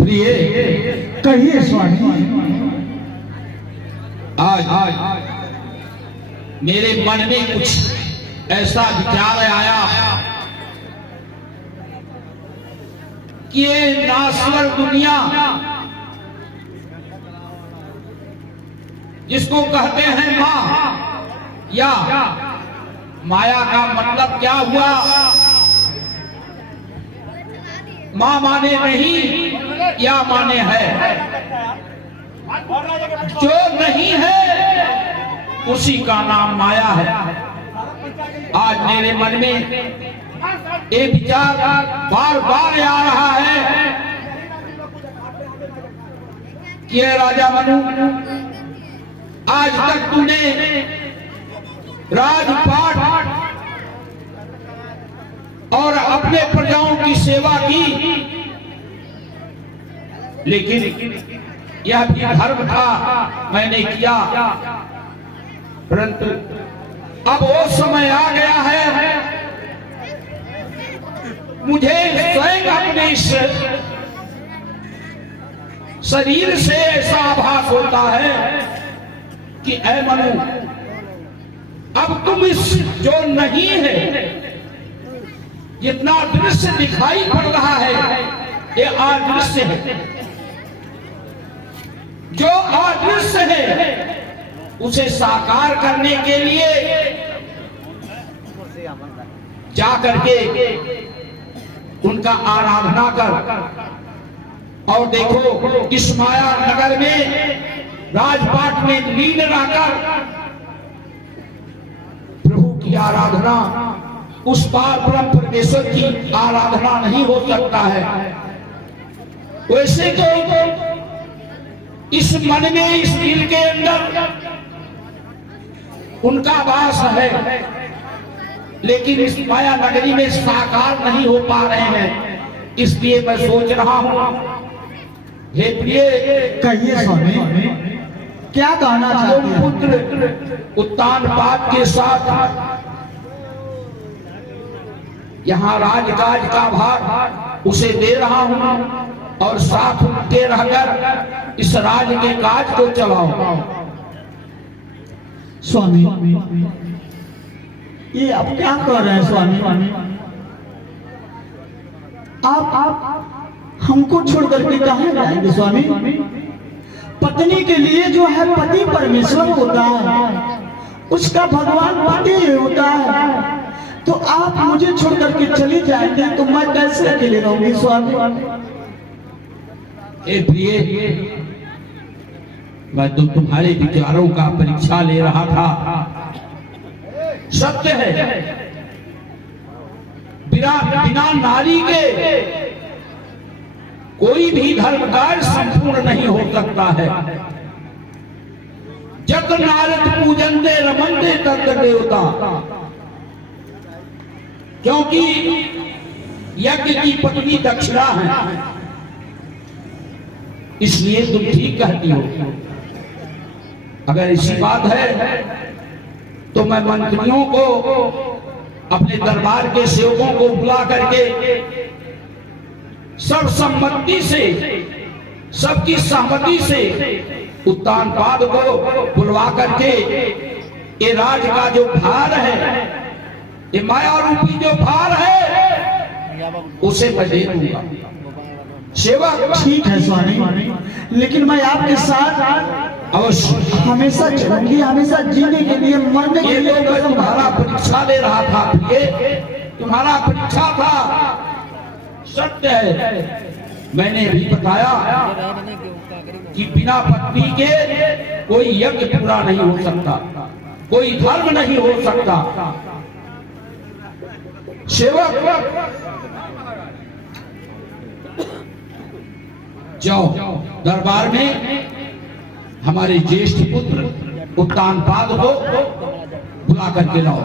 प्रिय कहिए स्वामी। आज मेरे मन में कुछ ऐसा विचार आया कि ये नाश्वर दुनिया जिसको कहते हैं माँ या माया का मतलब क्या हुआ? माँ माने नहीं या माने है? जो नहीं है उसी का नाम माया है। आज मेरे मन में ये विचार बार बार आ रहा है कि राजा मनु, आज तक तूने राजपाट और अपने प्रजाओं की सेवा की, लेकिन यह भी धर्म था, मैंने किया। परंतु अब वो समय आ गया है, मुझे स्वयं अपने इस शरीर से ऐसा आभास होता है कि ऐ मनु, अब तुम इस जो नहीं है, जितना दृश्य दिखाई पड़ रहा है ये अदृश्य है। जो अदृश्य है उसे साकार करने के लिए जा करके उनका आराधना कर। और देखो इस माया नगर में राजपाट में लीन रहकर प्रभु की आराधना, उस पार ब्रह्म परमेश्वर की आराधना नहीं हो सकता है। वैसे तो इस मन में, इस दिल के अंदर उनका वास है, लेकिन इस माया नगरी में साकार नहीं हो पा रहे हैं। इसलिए मैं सोच रहा हूं, हे प्रिय कहिए स्वामी, क्या कहना चाहते हैं? पुत्र उत्तानपाद के साथ यहाँ राजकाज का भार उसे दे रहा हूं और साथ उनके रहकर इस राज के काज को चलाओ। स्वामी, ये आप क्या कर रहे हैं स्वामी? आप हमको छोड़ करके कहाँ जाएंगे स्वामी? पत्नी के लिए जो है पति परमेश्वर होता है, उसका भगवान पति होता है। तो आप मुझे छोड़ करके चले जाएंगे तो मैं कैसे अकेले रहूंगी स्वामी? ए प्रिय, मैं तो तुम्हारे विचारों का परीक्षा ले रहा था। सत्य है, बिना नारी के कोई भी धर्म कार्य संपूर्ण नहीं हो सकता है। जग नारद पूजन दे रमन दे तंत्र देवता, क्योंकि यज्ञ की पत्नी दक्षिणा है। इसलिए तुम ठीक कहती हो। अगर ऐसी बात है तो मैं मंत्रियों को, अपने दरबार के सेवकों को बुला करके सर्वसम्मति से, सबकी सहमति से उत्तानपाद को बुलवा करके ये राज का जो भार है, ये माया रूपी जो भार है, उसे मैं दे दूंगा। सेवा ठीक है स्वामी, लेकिन मैं आपके साथ अवश्य हमेशा चलूंगी, हमेशा जीने के लिए, मरने के लिए। मैं तुम्हारा परीक्षा ले रहा था, ये तुम्हारा परीक्षा था। सत्य है, मैंने भी बताया कि बिना पत्नी के कोई यज्ञ पूरा नहीं हो सकता, कोई धर्म नहीं हो सकता। सेवक जाओ दरबार में हमारे ज्येष्ठ पुत्र उत्तानपाद को बुला करके लाओ।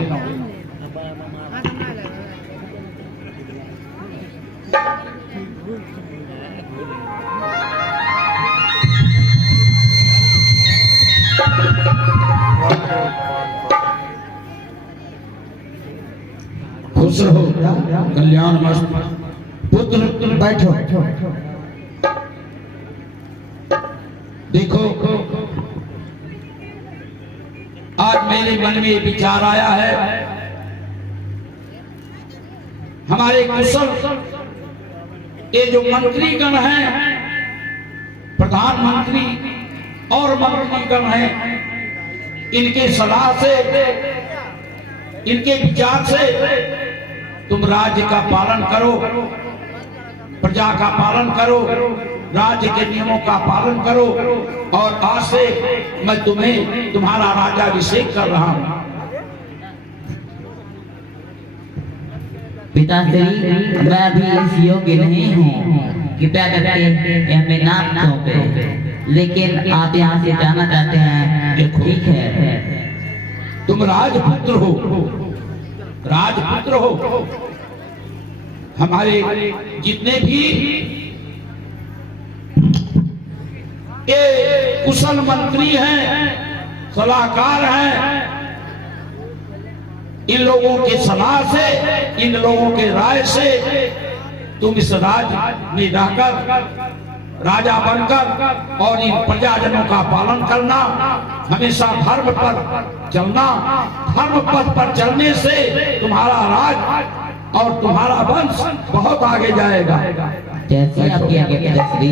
खुश रहो, कल्याण मस्त। पुत्र बैठो। देखो आज मेरे मन में विचार आया है, हमारे कुशल ये जो मंत्रीगण हैं, प्रधानमंत्री और मंत्रीगण हैं, इनके सलाह से, इनके विचार से तुम राज्य का पालन करो, प्रजा का पालन करो, राज्य के नियमों का पालन करो। और आज से मैं तुम्हें तुम्हारा राजाभिषेक कर रहा हूं। पिताश्री, मैं अभी इस योग्य नहीं हूँ, कृपया करके हमें नाम सौंपे, लेकिन आप यहाँ से जाना चाहते हैं, ठीक है। तुम राजपुत्र हो, राजपुत्र हो। हमारे जितने भी ये कुशल मंत्री हैं, सलाहकार हैं, इन लोगों के सलाह से, इन लोगों के राय से तुम इस राज्य में रहकर राजा बनकर और इन प्रजाजनों का पालन करना, हमेशा धर्म पर चलना। धर्म पथ पर चलने से तुम्हारा राज और तुम्हारा वंश बहुत आगे जाएगा। जैसे आपकी आगे पिताश्री।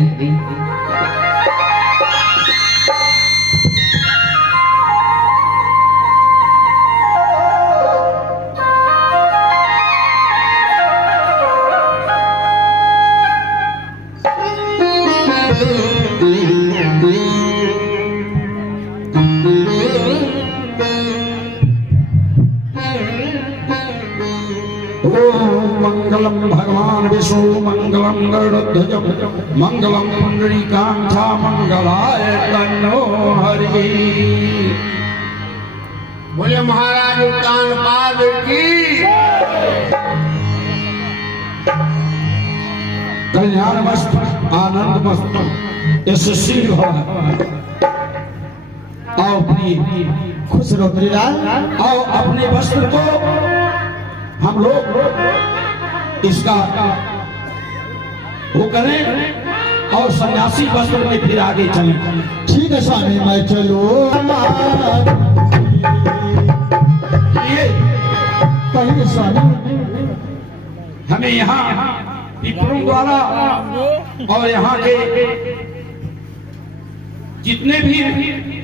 मंगलम भगवान विष्णु मंगलम गरुड़ध्वज मंगलम पुंडरीकांक्षा मंगलाय तन्नो हरि। बोले महाराज उत्तानपाद की। कल्याण मस्त आनंद मस्त यशस्वी भव। आओ प्रिय, खुश रहो प्रियलाल। आओ अपने वस्त्र को हम लोग इसका वो करें और सन्यासी वस्त्र में फिर आगे चलें। ठीक है स्वामी, मैं चलो। ये कहिए स्वामी। हमें यहाँ पितरों द्वारा और यहाँ के जितने भी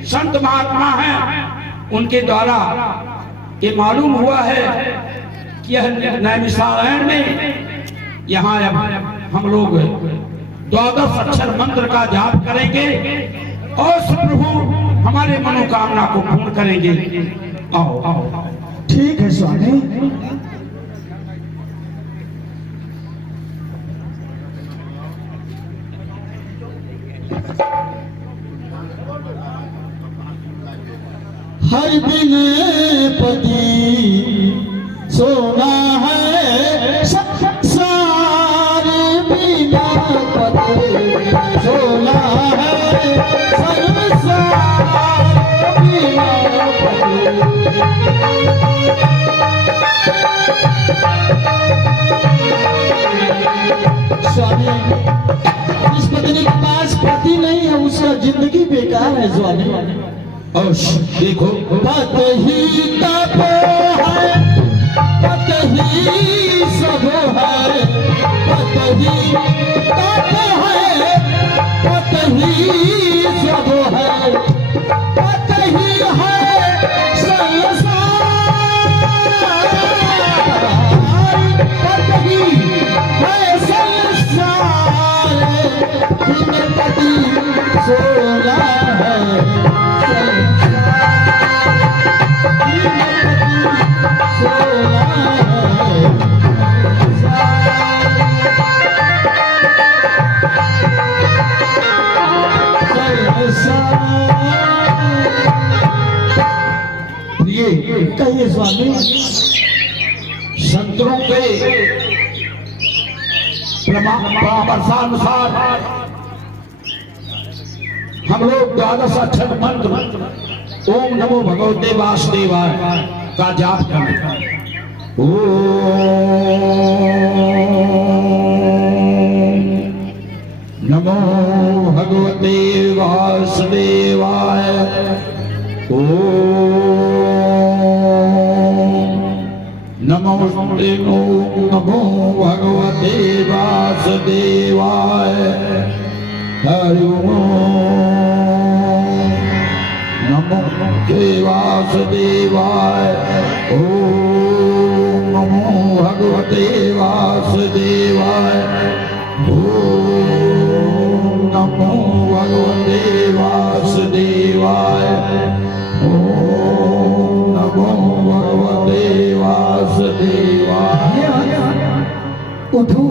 संत महात्मा हैं उनके द्वारा ये मालूम हुआ है कि यह नैमिषारण्य में यहाँ हम लोग 12 अक्षर मंत्र का जाप करेंगे और प्रभु हमारे मनोकामना को पूर्ण करेंगे। आओ आओ। ठीक है स्वामी। हर बिन पति सोना है संसार, बिना पति सोना है संसार, बिना पति। स्वामी, इस पत्नी के पास पति नहीं है, उसका जिंदगी बेकार है स्वामी। और देखो पत ही तप है, पत ही सब है, पत ही तप है, पत ही सब है, पत ही है संसार, पत ही है संसार, बिन पति सोना है। कहिए स्वामी। संतों के परामर्शानुसार हम लोग 12 अक्षर मंत्र ओम नमो भगवते वासुदेवाय का जाप करें। ओम नमो भगवते वासुदेवाय। भगवते ओम नमो भगवते वासुदेवाय हरि ओम नमो वासुदेवाय ओम नमो भगवते वासुदेवाय ओम नमो भगवते वासुदेवाय ओम नमो भगवते वासुदेवाय। उठो,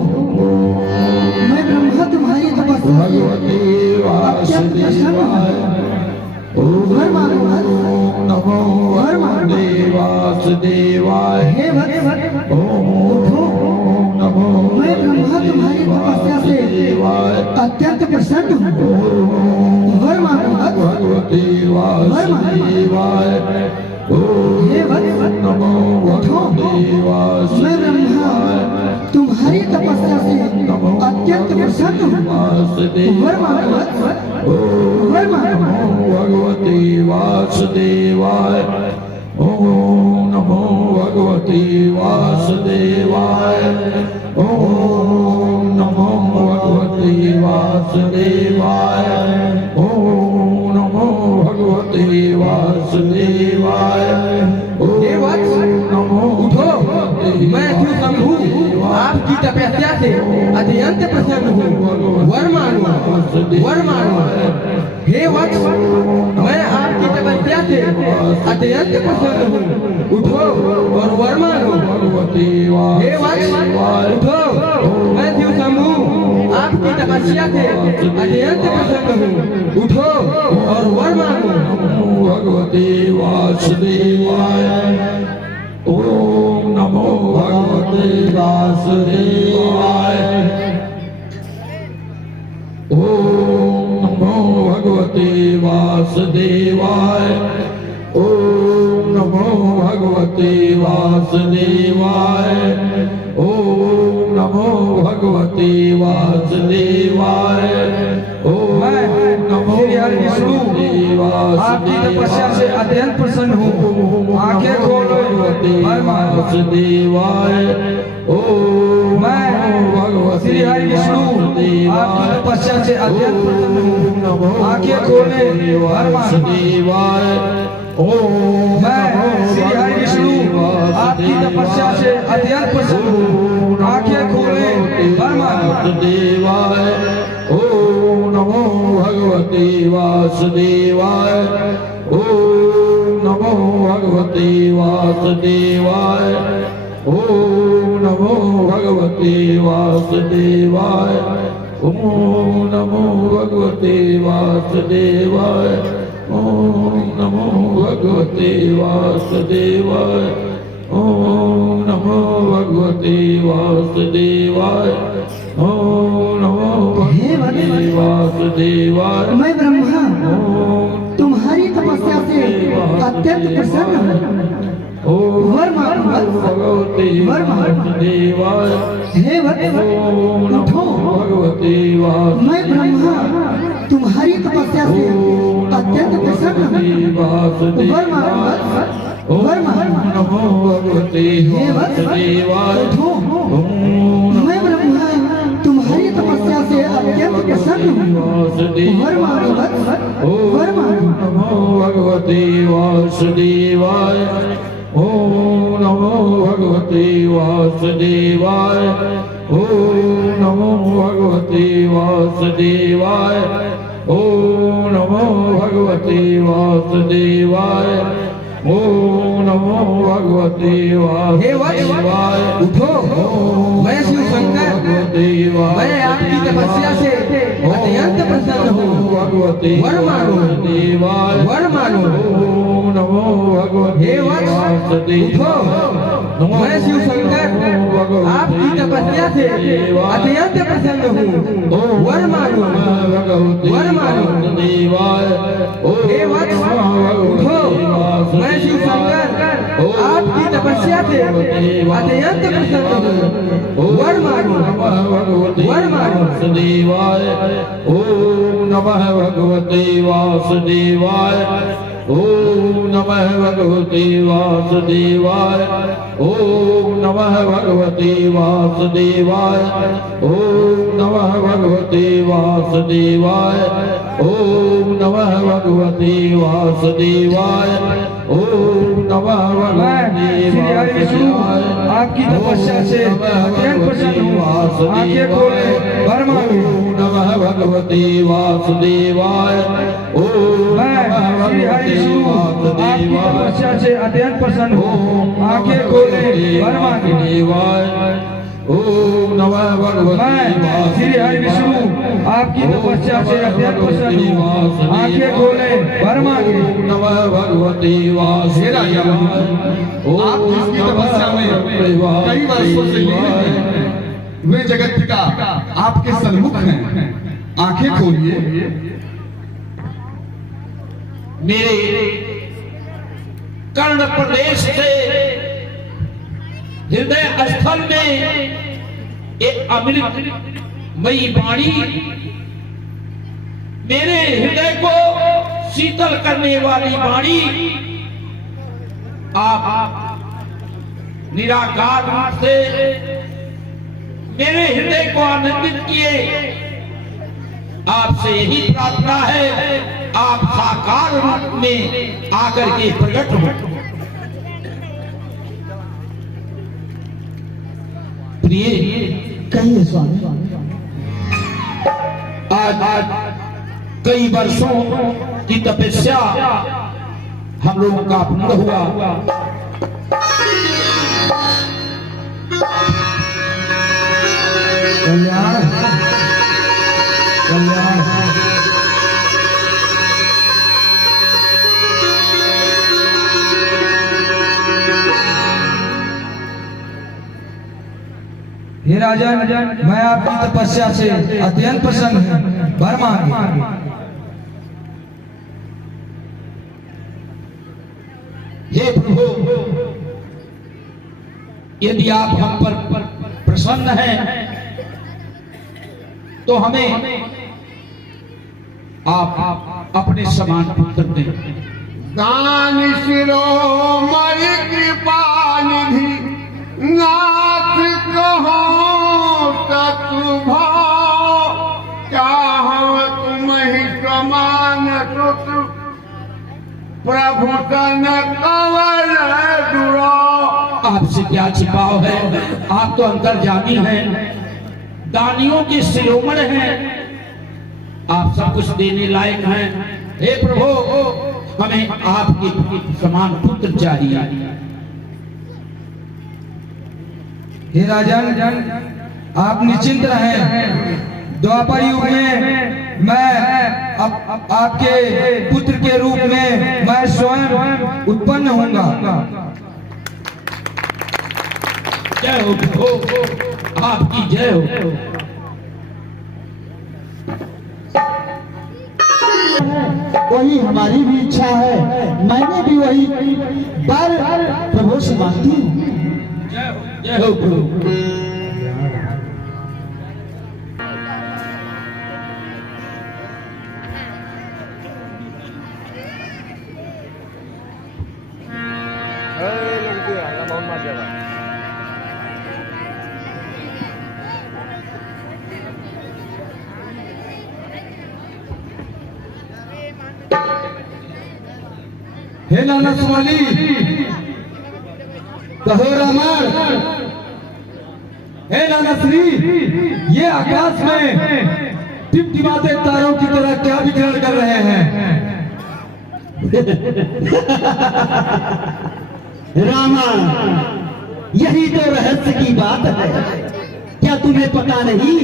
मैं ब्रह्मा तुम्हारी तपस्या भगवते वासुदेवाय ओम नमो भगवते वासुदेवाय हे भक्त, ओम नमो मैं ब्रह्मा तुम्हारी तपस्या से अत्यंत प्रसन्न हूँ। वर मांगो भगवते वासुदेवाय हे भक्त, नमो भगवते मैं वासुदेवाय ब्रह्मा तुम्हारी तपस्या से अत्यंत प्रसन्न हूँ। वर मांगो वर मांगो भगवते वासुदेवाय ओम नमो भगवते वासुदेवाय ओम नमो भगवते वासुदेवाय ओम नमो भगवते वासुदेवाय ओम नमो उठो, मैं शिव शंभु आपकी तपस्या से अत्यंत प्रसन्न हूँ। वर मांगो, वर मांगो। हे वत्स, मैं आपकी तपस्या से अत्यंत प्रसन्न हूँ। उठो और वर मांगो। भगवते हे वत्स, उठो, मैं शिव शंभु आपकी तपस्या से अत्यंत प्रसन्न हूँ। उठो और वर मांगो। भगवते वासुदेवाय ओम नमो भगवते वासुदेवाय ओम नमो भगवते वासुदेवाय ओम नमो भगवते वासुदेवाय ओम नमो भगवते वासुदेवाय ओम नमो आपकी तपस्या से अत्यंत प्रसन्न हूँ। आंखें खोलो, वासुदेवाय ओम मैं श्री हरि विष्णु आपकी तपस्या से अत्यंत प्रसन्न हूँ। आंखें खोले, वासुदेवाय ओम मैं श्री हरि विष्णु आपकी तपस्या से अत्यंत प्रसन्न हूँ। आंखें खोले, वासुदेवाय ओम नमो भगवते वासुदेवाय ओम नमो भगवते वासुदेवाय ओम नमो भगवते वासुदेवाय ओम नमो भगवते वासुदेवाय ओम नमो भगवते वासुदेवाय ओम नमो भगवते वासुदेवाय ओम नमो भगवते वासुदेवाय। मैं ब्रह्मा ओम तुम्हारी तपस्या से अत्यंत प्रसन्न हूँ। वर मांगो भगवते वासुदेवाय हे भक्त, उठो, भगवते मैं ब्रह्मा तुम्हारी तपस्या से अत्यंत प्रसन्न हूँ। वर मांगो वर मांगो नमो भगवते हे भक्त, वासुदेवाय उठो, मैं ब्रह्मा तुम्हारी तपस्या से अत्यंत प्रसन्न हूँ। वर मांगो वर मांगो नमो भगवते वासुदेवाय ओम नमो भगवते वासुदेवाय ओम नमो भगवते वासुदेवाय ओम नमो भगवते वासुदेवाय ओम नमो भगवते वासुदेवाय। उठो, मैं शिव शंकर मैं आपकी तपस्या से अत्यंत प्रसन्न हूँ। भगवते वर मांगो, वर मांगो। ओम नमो भगवते हे वत्स, उठो, मैं शिव शंकर आपकी तपस्या से अत्यंत प्रसन्न हूँ। वर मांगो, वर मांगो। हे वत्स, उठो, मैं शिव शंकर आपकी तपस्या से अत्यंत प्रसन्न हूँ। वर मांगो, वर मांगो। वासुदेवाय ओम नमः भगवते वासुदेवाय ओम नमः भगवते वासुदेवाय। ओम नमः भगवते वासुदेवाय। ओम नमः भगवते वासुदेवाय। ओम नमः भगवते वासुदेवाय। ओम नमः भगवते वासुदेवाय। आपकी तपस्या से अत्यंत प्रसन्न हूँ। आंखें खोले वर मांगे। ओम नमः भगवते वासुदेवाय। ओम नमः भगवते आपकी तपस्या से अत्यंत प्रसन्न हूँ। आंखें खोले वर मांगे। ओम नमः भगवते श्री हरि विष्णु आपकी तपस्या से अत्यंत प्रसन्न हूँ। आंखें खोले वर मांगे। ओम नमः भगवते वासुदेवाय। आप जिसकी तपस्या में कई वर्षों से लीन हैं, वे जगत पिता आपके सन्मुख हैं। आंखें खोलिए। मेरे कर्ण प्रदेश से हृदय स्थल में एक अमृतमयी वाणी मेरे हृदय को शीतल करने वाली वाणी आप निराकार रूप से मेरे हृदय को आनंदित किए। आपसे यही प्रार्थना है, आप साकार रूप में आकर के प्रकट हो। प्रिय कहिए स्वामी। आज कई वर्षों की तपस्या हम लोगों का पूर्ण हुआ। कल्याण कल्याण हे राजन, मैं आपकी तपस्या से अत्यंत प्रसन्न हूँ। वर मांगे। हे प्रभु, यदि आप हम पर प्रसन्न हैं तो हमें आप अपने समान पुत्र दें। दान शिरोमणि कृपा निधि नाथ कहो सतुभाव, चाहव तुम ही समान सुत प्रभु तन कवन दुरो। आपसे क्या छिपाव है, आप तो अंतर्जामी हैं, दानियों के शिरोमणि हैं, आप सब कुछ देने लायक हैं। हे प्रभु, हमें आपके समान पुत्र चाहिए। हे राजन, आप निश्चिंत रहें। द्वापर युग में मैं आपके पुत्र के रूप में मैं स्वयं उत्पन्न होऊंगा। जय हो प्रभु, आपकी जय हो। वही हमारी भी इच्छा है। मैंने भी वही वर प्रभु से मांगती हूँ। जय हो प्रभु। हे नाना सुमाली, कहो रामन। हे नाना श्री, ये आकाश में टिमटिमाते तारों की तरह क्या विचरण कर रहे हैं? रामन, यही तो रहस्य की बात है। क्या तुम्हें पता नहीं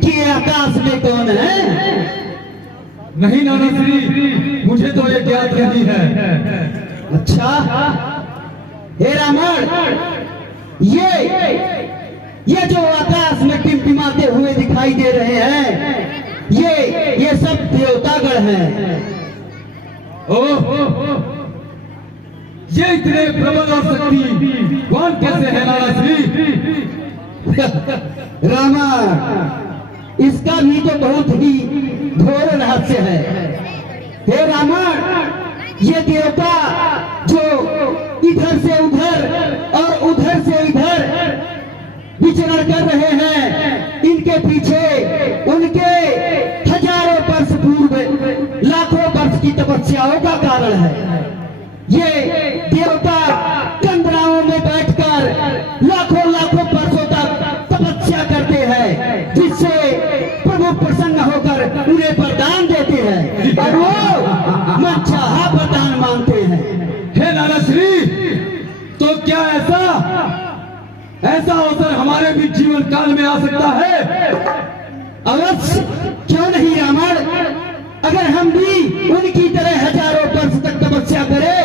कि ये आकाश में कौन है? नहीं नाना श्री, मुझे तो ये ज्ञात नहीं है। अच्छा, हे रामन, ये जो आकाश में टिमटिमाते हुए दिखाई दे रहे हैं, ये सब देवतागण हैं। ओह, ये इतने प्रबल और शक्तिवान कैसे है नाना श्री? रामन, इसका भी तो बहुत ही घोर रहस्य है। हे रामन, ये देवता जो इधर से उधर और उधर से इधर विचरण कर रहे हैं, इनके पीछे उनके हजारों वर्ष पूर्व लाखों वर्ष की तपस्याओं का कारण है। ये देवता कंदराओं में बैठकर लाखों लाखों वर्षों तक तपस्या करते हैं, जिससे प्रभु प्रसन्न होकर उन्हें वरदान देते हैं और वो मनचाहा वरदान मांगते हैं। हे नाना श्री, तो क्या ऐसा अवसर हमारे भी जीवन काल में आ सकता है? अवश्य, क्यों नहीं रावण। अगर हम भी उनकी तरह हजारों वर्ष तक तपस्या करें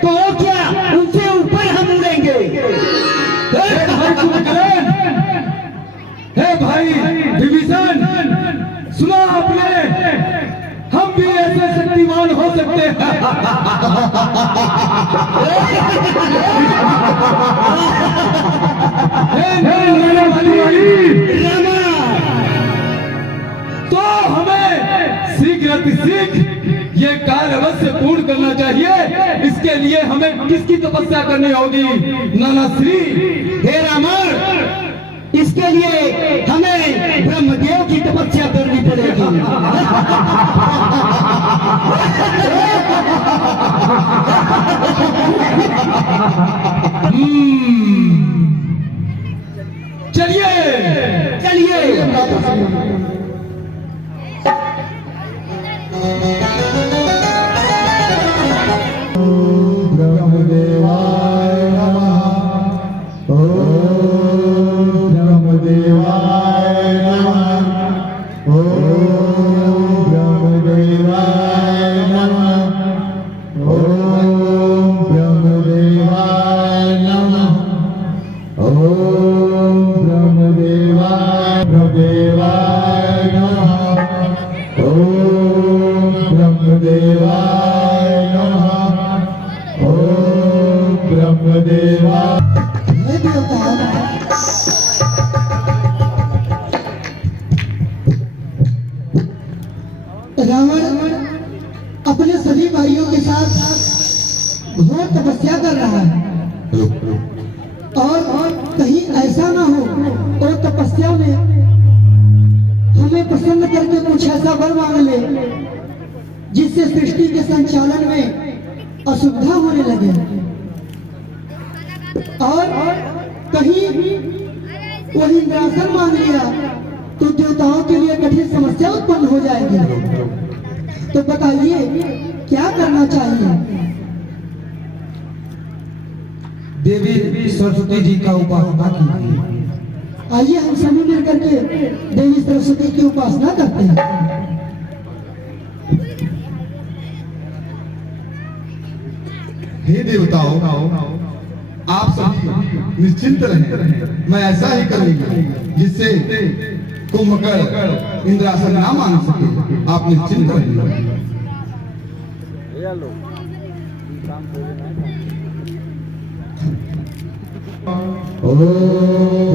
तो क्या उनसे ऊपर हम उड़ेंगे। हे भाई कुंभकर्ण, हे भाई विभीषण, सुना आपने? हम भी ऐसे शक्तिमान हो सकते हैं। तो हमें शीघ्र ये कार्य अवश्य पूर्ण करना चाहिए। इसके लिए हमें किसकी तपस्या करनी होगी नाना श्री? हे रावण, इसके लिए हमें ब्रह्मदेव की तपस्या करनी पड़ेगी। चलिए चलिए। ब्रह्मदेवाय नमः। ओम ब्रह्मदेवाय नमः। ओम ब्रह्मदेवाय नमः। ओम ब्रह्मदेवाय नमः। ओम ब्रह्मदेवाय नमः। ओम ब्रह्मदेवाय नमः। ओम ब्रह्मदेवाय। हे देवता, रावण अपने सभी भाइयों के साथ घोर तपस्या कर रहा है और कहीं ऐसा ना हो और तपस्या में हमें प्रसन्न करके कुछ ऐसा वर मांग ले जिससे सृष्टि के संचालन में असुविधा होने लगे और कहीं वो इंद्रासन मांग लिया तो देवताओं के लिए कठिन समस्या उत्पन्न हो जाएगी। तो बताइए क्या करना चाहिए? देवी सरस्वती जी का उपासना कीजिए। आइए हम सभी मिलकर के देवी सरस्वती की उपासना करते हैं। हे देवताओं, आप सभी निश्चिंत रहें। मैं ऐसा ही करूंगा जिससे कुंभकर्ण इंद्रासन ना मान सके। आप निश्चिंत रहें। ओम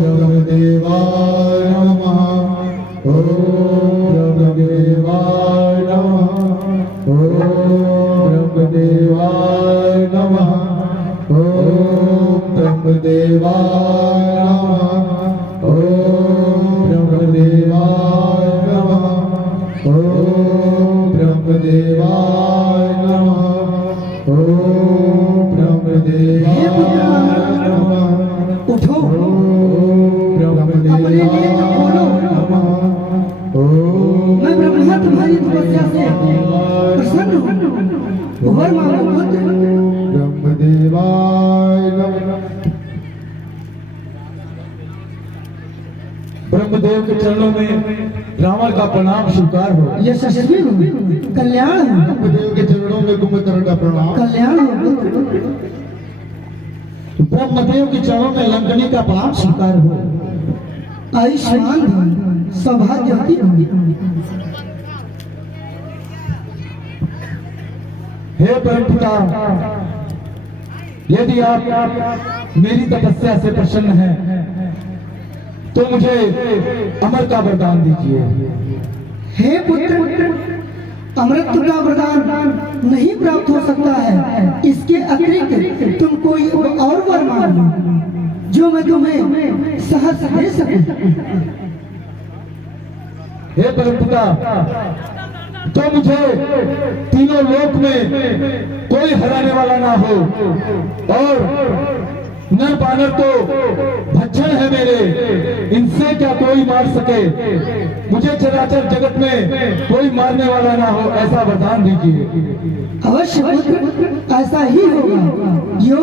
ब्रह्मदेवाय नमः। ओम ब्रह्मदेवाय नमः। ओम ब्रह्मदेवाय नमः। ओम ब्रह्मदेवाय नमः। ओम ब्रह्मदेवाय नमः। ओम ब्रह्मदेवाय नमः। ओम ब्रह्मदेवाय नमः। उठो, अपने लिए जो बोलो। मैं ब्रह्मा तुम्हारी तपस्या से प्रसन्न हूँ। वर मांगो पुत्र। ब्रह्मदेवाय नमः। ब्रह्मदेव के चरणों में रावण का प्रणाम स्वीकार हो। यशस्वी हो, कल्याण हो, ब्रह्मदेव के चरणों में कुंभकर्ण का प्रणाम। कल्याण हो। ब्रह्मदेव के चरणों में लंकनी का प्रणाम स्वीकार हो। आयुष्मान भव, सौभाग्यवती हो। हे परमपिता, यदि आप मेरी तपस्या से प्रसन्न हैं तो मुझे अमर का वरदान दीजिए। हे पुत्र, अमृत का वरदान नहीं प्राप्त हो सकता है। इसके अतिरिक्त तुम कोई और वर मांगो जो मैं तुम्हें सहज दे सकूं। हे परमपिता, तो मुझे तीनों लोक में कोई हराने वाला ना हो और नर बानर तो भक्षण है मेरे, इनसे क्या कोई मार सके। मुझे चराचर जगत में कोई मारने वाला ना हो, ऐसा वरदान दीजिए। अवश्य पुत्र, ऐसा ही होगा। यो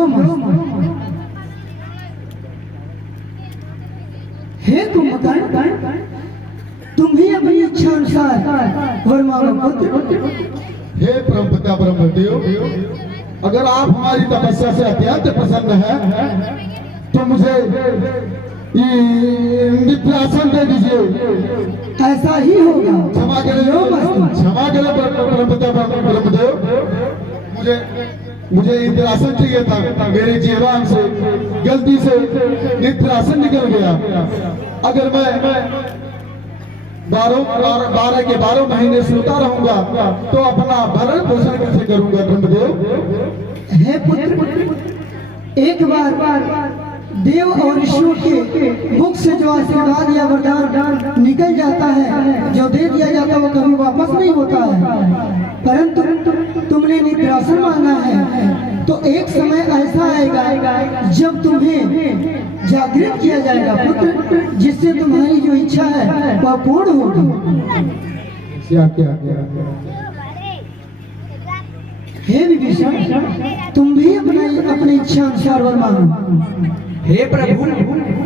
हे कुंभकर्ण, तुम भी अपनी इच्छा अनुसार वर मांगो पुत्र। हे परमपिता ब्रह्मदेव, अगर आप हमारी तपस्या से अत्यंत प्रसन्न हैं, तो मुझे नित्यासन दे दीजिए। ऐसा ही होगा। क्षमा करें, क्षमा करें परमपिता ब्रह्मदेव, मुझे इंद्रासन चाहिए था। मेरे जीवान से गलती से निद्रासन निकल गया। अगर मैं 12 के 12 महीने सोता रहूंगा तो अपना भरण पोषण कैसे करूंगा ब्रह्मदेव? हे पुत्र, एक बार देव और ऋषियों के मुख से जो आशीर्वाद या वरदान निकल जाता है, जो दे दिया जाता है, वो कभी वापस नहीं होता है। परंतु तुमने निद्रासन मांगा है, तो एक समय ऐसा आएगा जब तुम्हें जागृत किया जाएगा पुत्र, जिससे तुम्हारी जो इच्छा है वह पूर्ण होगी। हे विभीषण, तुम भी अपनी इच्छा अनुसार वर मांगो। हे प्रभु,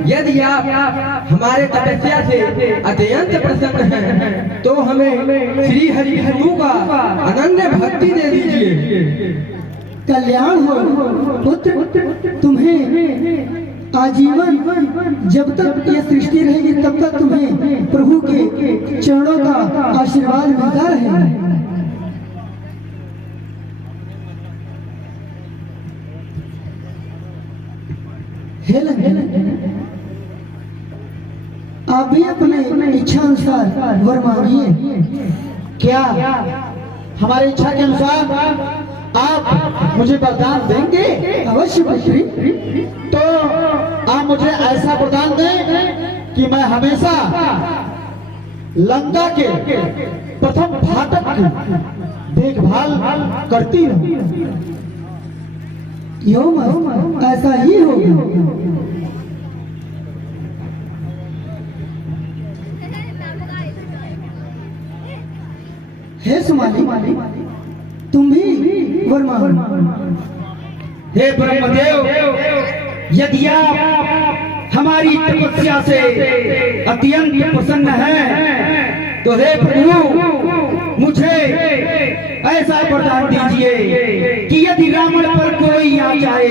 यदि आप हमारे तपस्या से अत्यंत प्रसन्न हैं, तो हमें श्री हरि विष्णु का अनन्य भक्ति दे दीजिए। कल्याण हो पुत्र, तुम्हें आजीवन जब तक ये सृष्टि रहेगी तब तक तुम्हें प्रभु के चरणों का आशीर्वाद मिलता रहेगा। आप भी अपने इच्छा अनुसार वर मांगिए। क्या हमारी इच्छा के अनुसार आप मुझे वरदान देंगे? अवश्य पुत्री। तो आप मुझे ऐसा वरदान दें कि मैं हमेशा लंका के प्रथम फाटक की देखभाल करती रहूं। ऐसा ही होगा। हे सुमाली, तुम भी वर मांगो। हे ब्रह्मदेव, यदि आप हमारी तपस्या से अत्यंत प्रसन्न हैं, तो हे प्रभु मुझे ऐसा वरदान दीजिए कि यदि रावण पर कोई आ जाए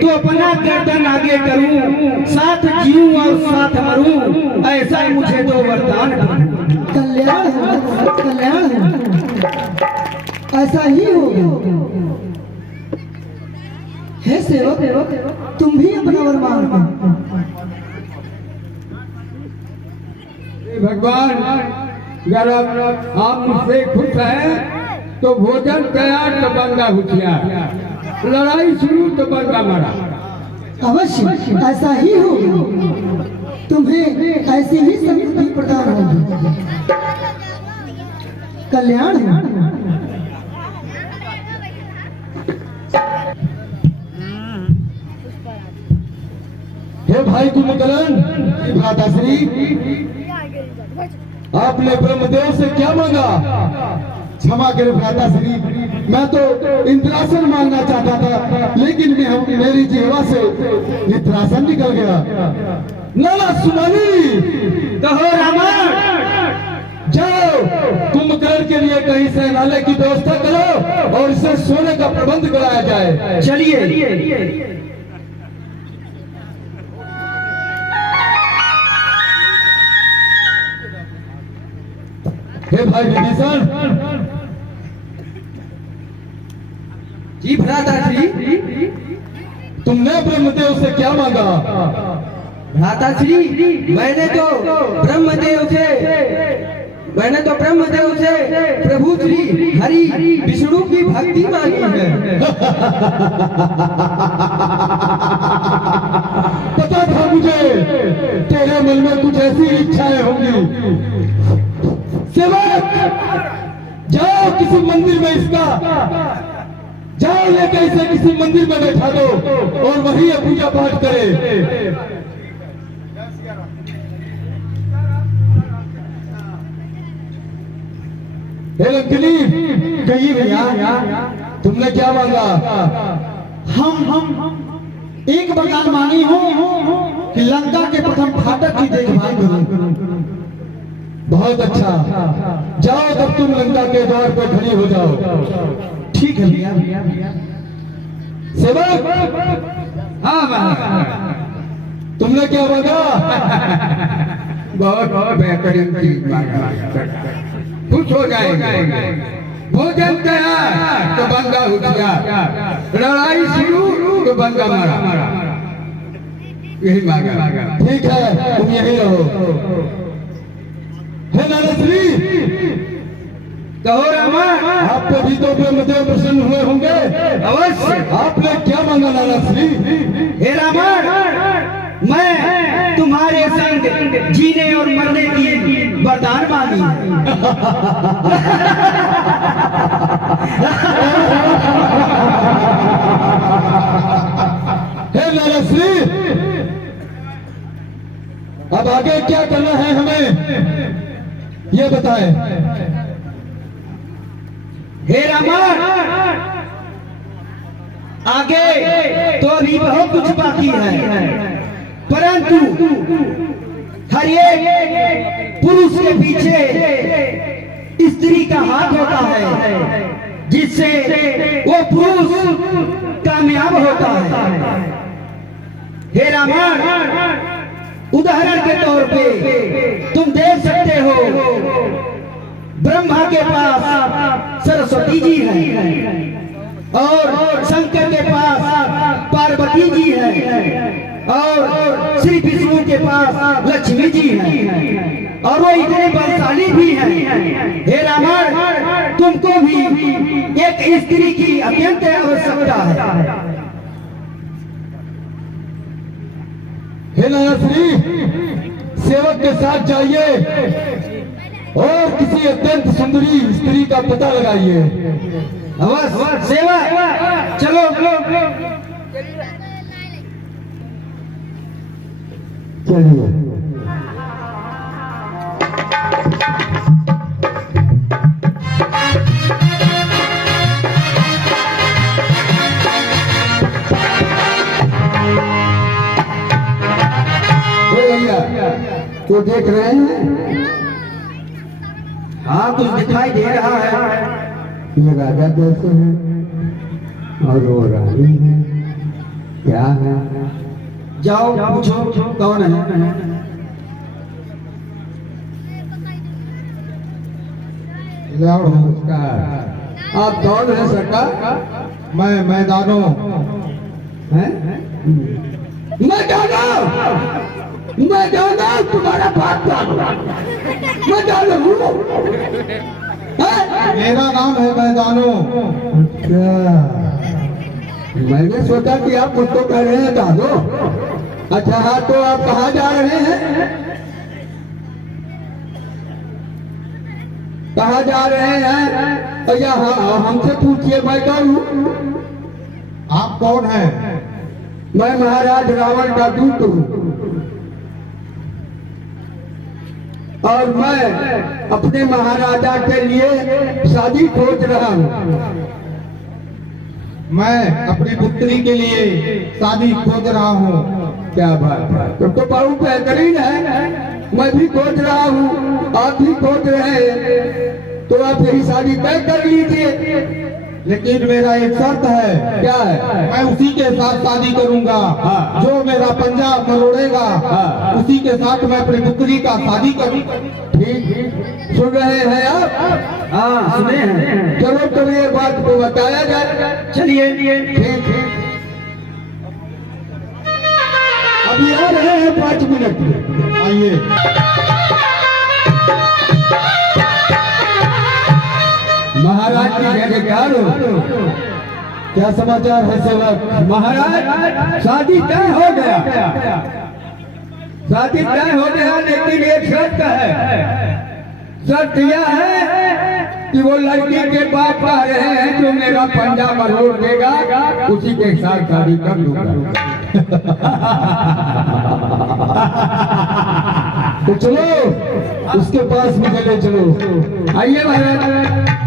तो अपना गर्दन आगे करूं, साथ जीऊं और साथ मरूं। ऐसा मुझे दो वरदान। कल्याण हो, कल्याण हो। ऐसा ही होगा। हे सेवक, तुम भी अपना वर मांगो। भगवान, अगर आप मुझसे खुश हैं तो भोजन तैयार तो बंदा होशियार, लड़ाई शुरू तो बंदा मरा। अवश्य ऐसा ही होगा। तुम्हें ऐसी ही संपत्ति प्रदान होगी। कल्याण हो। हे भाई कुंभकर्ण, भ्राताश्री, आपने ब्रह्मदेव से क्या मांगा? क्षमा करें भ्राताश्री, मैं तो इंद्रासन मांगना चाहता था, लेकिन मेरी जीवा से निद्रासन निकल गया। नाना सुमाली, कहो रावण, जाओ कुंभकर्ण के लिए कहीं सेनालय की व्यवस्था करो और इसे सोने का प्रबंध कराया जाए। चलिए। हे भाई विभीषण, जी भ्राताश्री, तुमने ब्रह्मदेव से क्या मांगा? भ्राताश्री, मैंने तो ब्रह्मदेव से मैंने तो ब्रह्मदेव से प्रभु श्री हरि विष्णु की भक्ति मांगी है। पता था मुझे तेरे मन में कुछ ऐसी इच्छाएं होंगी। सेवक, जाओ किसी मंदिर में इसका, जाओ लेकर इसे किसी मंदिर में बैठा दो और वहीं ये पूजा पाठ करे। हे लंकिनी, कहिए भैया। तुमने क्या मांगा? हम एक वरदान मांगी हूँ कि लंका के प्रथम फाटक की देखभाल करूं। बहुत अच्छा, जाओ तब तुम लंका के द्वार पर खड़ी हो जाओ। ठीक है भैया। सेवक, हाँ तुमने क्या मांगा? बहुत बेहतरीन चीज मांगा, खुश हो जाएंगे। भोजन तैयार तो बंदा होशियार, लड़ाई शुरू तो बंदा मरा, यही मांगा। ठीक है, तुम यहीं रहो। हे नरश्री, कहो रामा। आप पे भी तो ब्रह्मदेव प्रसन्न हुए होंगे। अवश्य। आपने क्या मांगा नरश्री? हे रावण, मैं तुम्हारे संग जीने और मरने की वरदान मांगी। हे नरश्री, अब आगे क्या करना है हमें ये बताएं। हे रावण, आगे तो अभी बहुत कुछ बाकी है, परंतु हर एक पुरुष के पीछे स्त्री का हाथ होता है, जिससे वो पुरुष कामयाब होता है। हे रावण, उदाहरण के तौर पे तुम देख सकते हो, ब्रह्मा के पास सरस्वती जी है और शंकर के पास पार्वती जी है और श्री विष्णु के पास लक्ष्मी जी है और वो इतने बलशाली भी हैं। हे रावण, तुमको भी एक स्त्री की अत्यंत आवश्यकता है। हे नरश्री, सेवक के साथ जाइए और किसी अत्यंत सुंदरी स्त्री का पता लगाइए। अवश्य सेवा, चलो। चलिए। तो देख रहे हैं, हाँ कुछ दिखाई दे रहा है। ये राजा कैसे हैं और वो रानी है, क्या है? जाओ पूछो कौन है। नमस्कार। आप कौन है सरकार? मैं मैदानों हैं? मैं जाना तुम्हारा बात जानो, मैं जानो हूँ। मेरा नाम है मैदानों। अच्छा, मैंने सोचा कि आप मुझको कह रहे हैं दादो। अच्छा हाँ, तो आप कहाँ जा रहे हैं? कहाँ जा रहे हैं? या हमसे पूछिए, मैं कौन हूँ? आप कौन हैं? मैं महाराज रावण का दूत हूँ और मैं अपने महाराजा के लिए शादी खोज रहा हूँ। मैं अपनी पुत्री के लिए शादी खोज रहा हूँ। क्या बात है, तो बहुत बेहतरीन है। मैं भी खोज रहा हूँ, आप भी खोज रहे हैं, तो आप यही शादी तय कर लीजिए। लेकिन मेरा एक शर्त है। क्या है? मैं उसी के साथ शादी करूंगा जो मेरा पंजा मरोड़ेगा। उसी के साथ मैं अपनी पुत्री का शादी करूंगा। ठीक सुन रहे हैं आप? हाँ सुने हैं। चलो तो ये बात को बताया जाए। चलिए। ठीक है, अभी आ रहे हैं 5 मिनट में, आइए। महाराज की जय जयकार हो। क्या समाचार है सेवक? महाराज शादी तय हो गया, शादी तय हो गया, लेकिन एक शर्त है। शर्त यह है कि वो लड़की के बाप कह रहे हैं जो मेरा पंजा मरोड़ देगा उसी के साथ शादी कर दूंगा। तो चलो उसके पास भी चले चलो। आइए महाराज।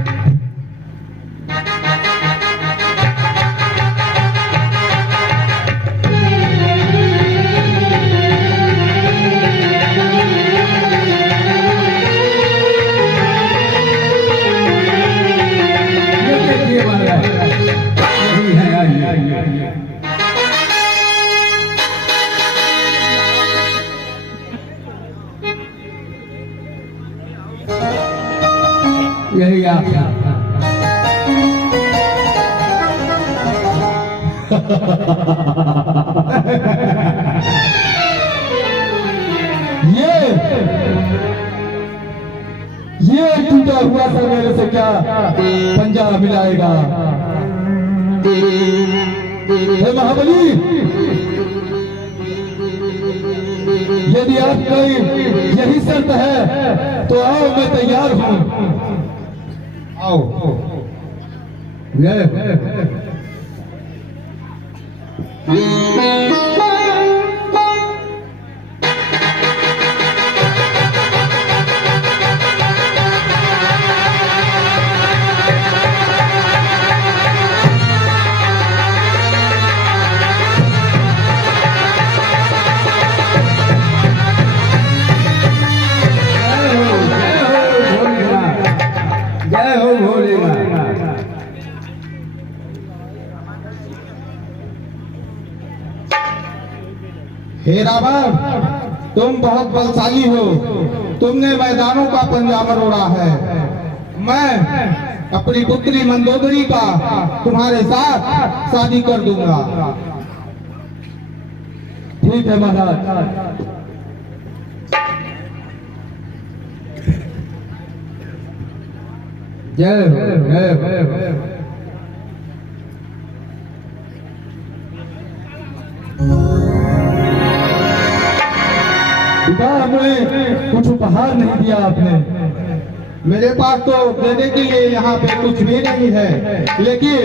यही आप ये टूटा हुआ सा मेरे से क्या पंजा मिलाएगा? हे महाबली, यदि आपकी यही शर्त है तो आओ, मैं तैयार हूं। आओ। जय हो भोलेनाथ। हे रावण, तुम बहुत बलशाली हो। तुमने मैदानों का पंजा मरोड़ा है। मैं अपनी पुत्री मंदोदरी का तुम्हारे साथ शादी कर दूंगा। ठीक है महाराज। जय हो, जय हो। पिता, हमें कुछ उपहार नहीं दिया आपने। मेरे पास तो देने के लिए यहाँ पे कुछ भी नहीं है, लेकिन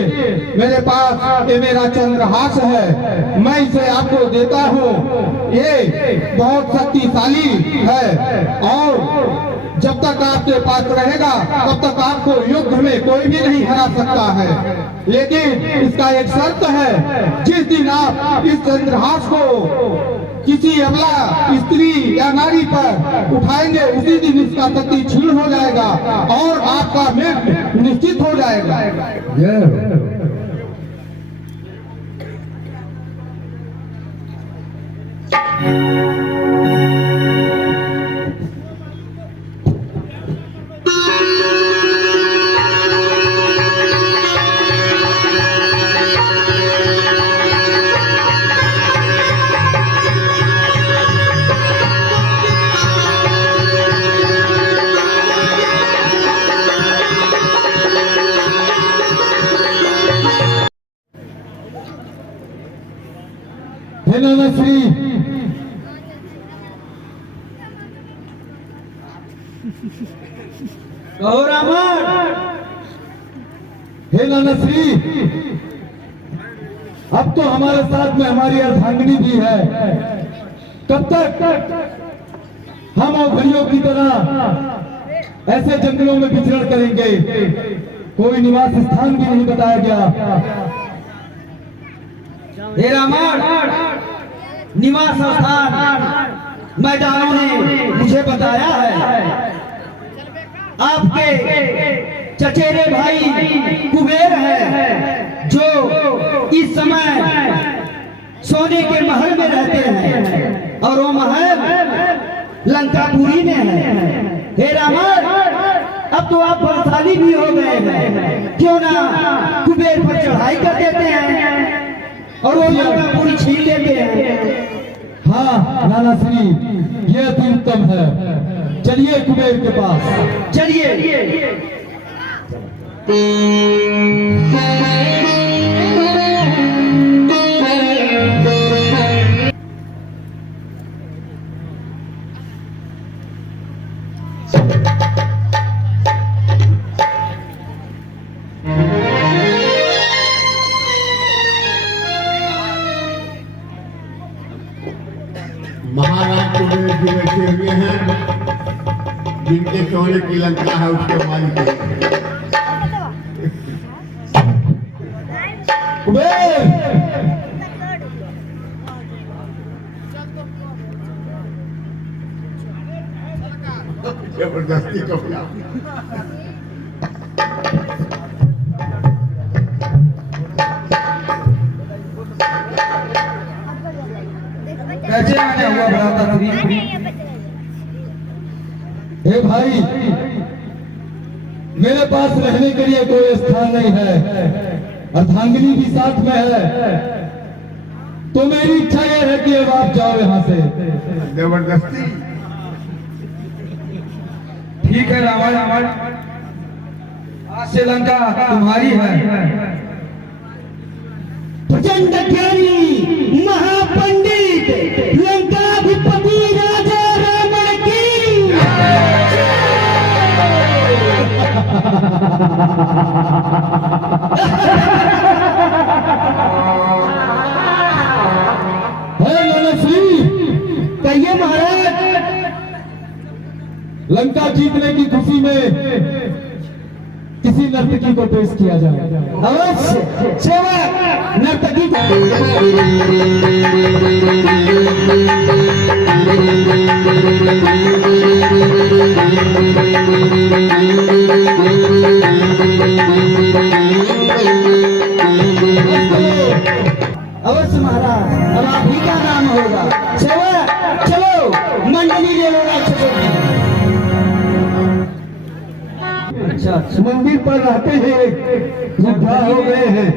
मेरे पास ये मेरा चंद्रहास है, मैं इसे आपको देता हूँ। ये बहुत शक्तिशाली है और जब तक आपके पास रहेगा तब तक आपको युद्ध में कोई भी नहीं हरा सकता है। लेकिन इसका एक शर्त है, जिस दिन आप इस चंद्रहास को किसी अबला स्त्री या नारी पर उठाएंगे उसी दिन इसका शक्ति क्षीण हो जाएगा और आपका मृत्यु निश्चित हो जाएगा। जय हो। हे नाना श्री, कहो रावण। हे नाना श्री, अब तो हमारे साथ में हमारी अर्धांगिनी भी है। कब तक हम औघड़ियों की तरह ऐसे जंगलों में विचरण करेंगे? कोई निवास स्थान भी नहीं बताया गया। हे रावण, निवास स्थान मैदानों ने मुझे बताया है। आपके चचेरे भाई कुबेर है जो इस समय सोने के महल में रहते हैं और वो महल लंकापुरी में है। हे रावण, अब तो आप बलशाली भी हो गए हैं, क्यों ना कुबेर पर चढ़ाई कर देते हैं और वो लंकापुरी छीन लेते हैं। हाँ नाना श्री, ये अति उत्तम है। चलिए कुबेर के पास। चलिए। महाराज कुबेर जी बैठे हुए हैं, जिनके सोने की लंका है उसके मालिक कुबेर, जबरदस्ती को बुला। कैसे आने हुआ भ्राता श्री? हे भाई, मेरे पास रहने के लिए कोई स्थान नहीं है, अर्धांगिनी भी साथ में है, तो मेरी इच्छा यह है कि अब आप जाओ यहाँ से। जबरदस्ती? ठीक है रावण, आज से लंका तुम्हारी है। प्रचंड ज्ञानी महापंडित लंकाधिपति राजा रावण की हे मनश्री, कहिए महाराज। लंका जीतने की खुशी में किसी नर्तकी को पेश किया जाए। अवश्य सेवा नर्तकी अवश्य महाराज, अब आप ही का नाम होगा। सेवा चलो मंडली ले लो राक्षसों की। अच्छा, मंदिर पर रहते हैं, बुढ़ा हो गए हैं,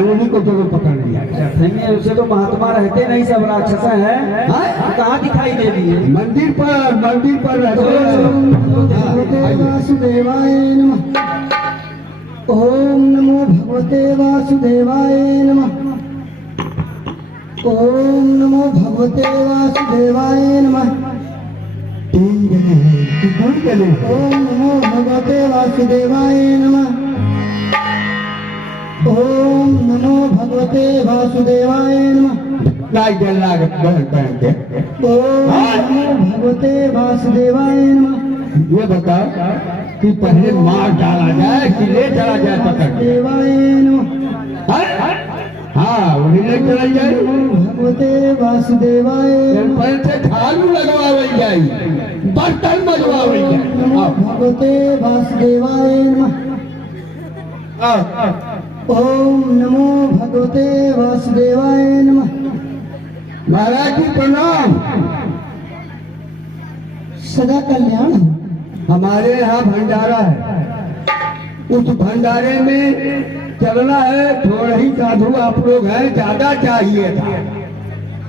उन्हीं को तो पकड़ लिया। नहीं, उसे तो महात्मा रहते नहीं, सब राक्षस हैं। कहाँ दिखाई दे दिए? मंदिर पर रहते हैं। वासुदेवाय नमः। ओम नमो भगवते वासुदेवाय नमः। ओम नमो भगवते वासुदेवाय नमः। कौन चले? ओम नमो भगवते वासुदेवाय नमः। ओम नमो भगवते वासुदेवाय नमः। लाई जल लागत बहन के। ओम नमो भगवते वासुदेवाय नमः। ये बता कि पहले मार डाला जाए कि ले चला जाए पकड़? वासुदेवाय नमः। हाँ, उन्हें ले चला जाए। भगवते वासुदेवाय नमः। पैर से थालू लगवावल जाए, बर्तन बजवावल नमो जाए। भगवते वासुदेवाय नमः। ओम नमो भगवते वासुदेवाय नमः। महाराज जी प्रणाम। सदा कल्याण हो। हमारे यहाँ भंडारा है, उस भंडारे में चलना है। थोड़ा ही साधु आप लोग हैं, ज्यादा चाहिए था,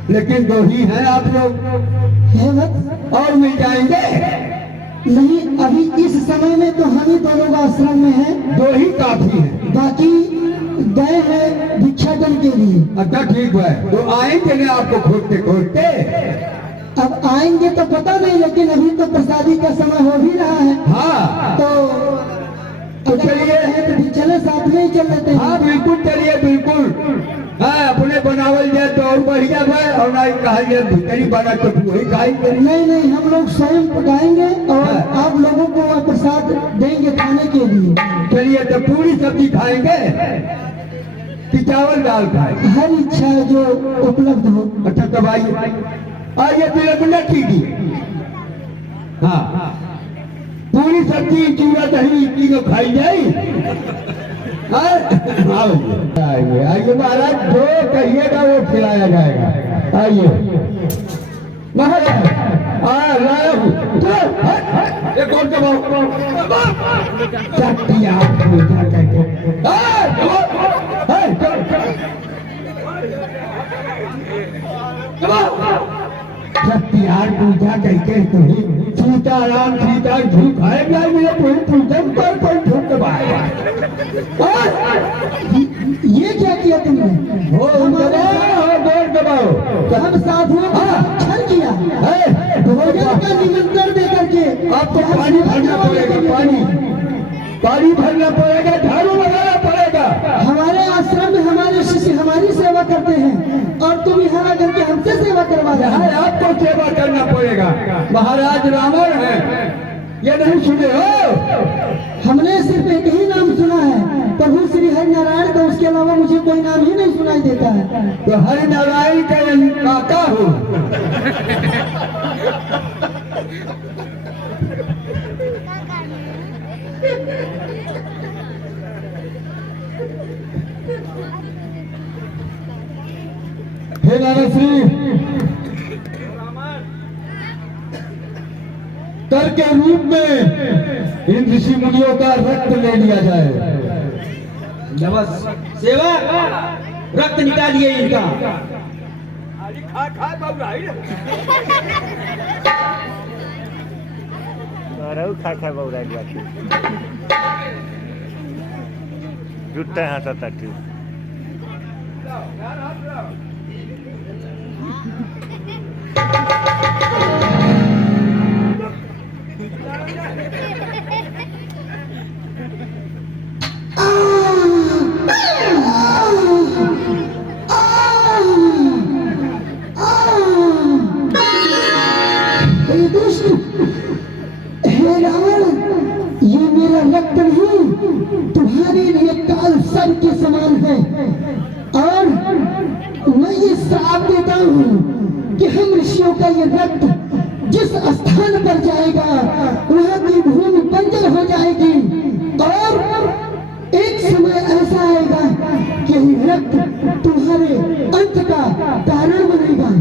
लेकिन 2 ही हैं आप लोग। हे वत्स, और मिल जाएंगे? नहीं, अभी इस समय में तो हम ही दोनों आश्रम में हैं। 2 ही काफी है। बाकी गए हैं भिक्षाटन के लिए। अच्छा ठीक है, तो आएंगे ना आपको खोजते खोजते? अब आएंगे तो पता नहीं, लेकिन अभी तो प्रसादी का समय हो भी रहा है। हाँ तो चलिए, तो भी चले, साथ में ही चल लेते हैं। हाँ बिल्कुल चलिए, बिल्कुल। हाँ, अपने बनावल जाए तो और बढ़िया है, और नहीं कहा जाए भीतरी बना तो वही खाएंगे। नहीं नहीं, हम लोग स्वयं पकाएंगे और हाँ। आप लोगों को वह प्रसाद देंगे खाने के लिए। चलिए, तो पूरी सब्जी खाएंगे कि चावल दाल खाएंगे? हर इच्छा जो उपलब्ध हो। अच्छा तब आइए तिलक न कीजिए। हाँ, पूरी सब्जी चूड़ा दही तीनों खाई जाए। आइए आइए महाराज, जो कहिएगा वो खिलाया जाएगा। आइए महाराज, लाया हूँ। एक और दबाओ, चट्टिया पूजा कहते। सत्यार पूजा कहते तुम्हें सीताराम सीता झूठ है क्या? मेरे पूरी पूजा पर कोई झूठ दबाए। ये क्या किया तुमने? हो बोल दबाओ। हम साधुओं का छल किया, भोजन का निमंत्रण दे करके आपको पानी भरना पड़ेगा, पानी भरना पड़ेगा, झाड़ू लगाना पड़ेगा। हमारे आश्रम में हमारे शिष्य हमारी सेवा करते हैं और तुम यहाँ आकर के हमसे सेवा करवा रहे यहाँ हो। आपको सेवा करना पड़ेगा। महाराज रावण है, ये नहीं सुने हो? हमने सिर्फ एक ही नाम सुना है, प्रभु श्री हरि नारायण का, उसके अलावा मुझे कोई नाम ही नहीं सुनाई देता है। तो हरि नारायण का काका हो। हे नाना श्री, कर के रूप में इन ऋषि मुनियों का रक्त ले लिया जाए। सेवक रक्त निकालिए इनका। जुटता है हाथ ताटी हे रावण, ये मेरा रक्त नहीं, तुम्हारे लिए काल सब के समान है। और मैं ये श्राप देता हूँ कि हम ऋषियों का ये रक्त जिस स्थान पर जाएगा वहाँ की भूमि बंजर हो जाएगी और एक समय ऐसा आएगा कि ये रक्त तुम्हारे अंत का कारण बनेगा।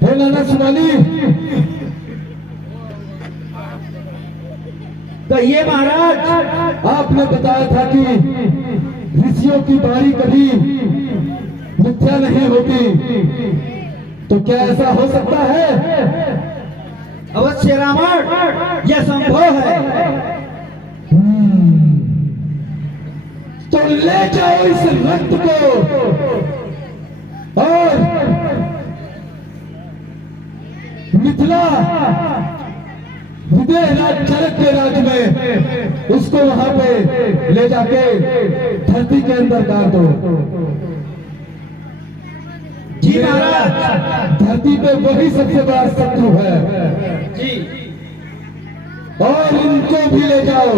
हे नाना सुनाली, कहिए महाराज। आपने बताया था कि ऋषियों की बारी कभी मिथ्या नहीं होती, तो क्या ऐसा हो सकता है? अवश्य रावण, यह संभव है। तो ले जाओ इस रक्त को और मिथिला हृदय राज जनक के राज में उसको वहां पे ले जाके धरती के अंदर डाल दो। जी महाराज। धरती पे वही सबसे बड़ा शत्रु है जी। और इनको भी ले जाओ।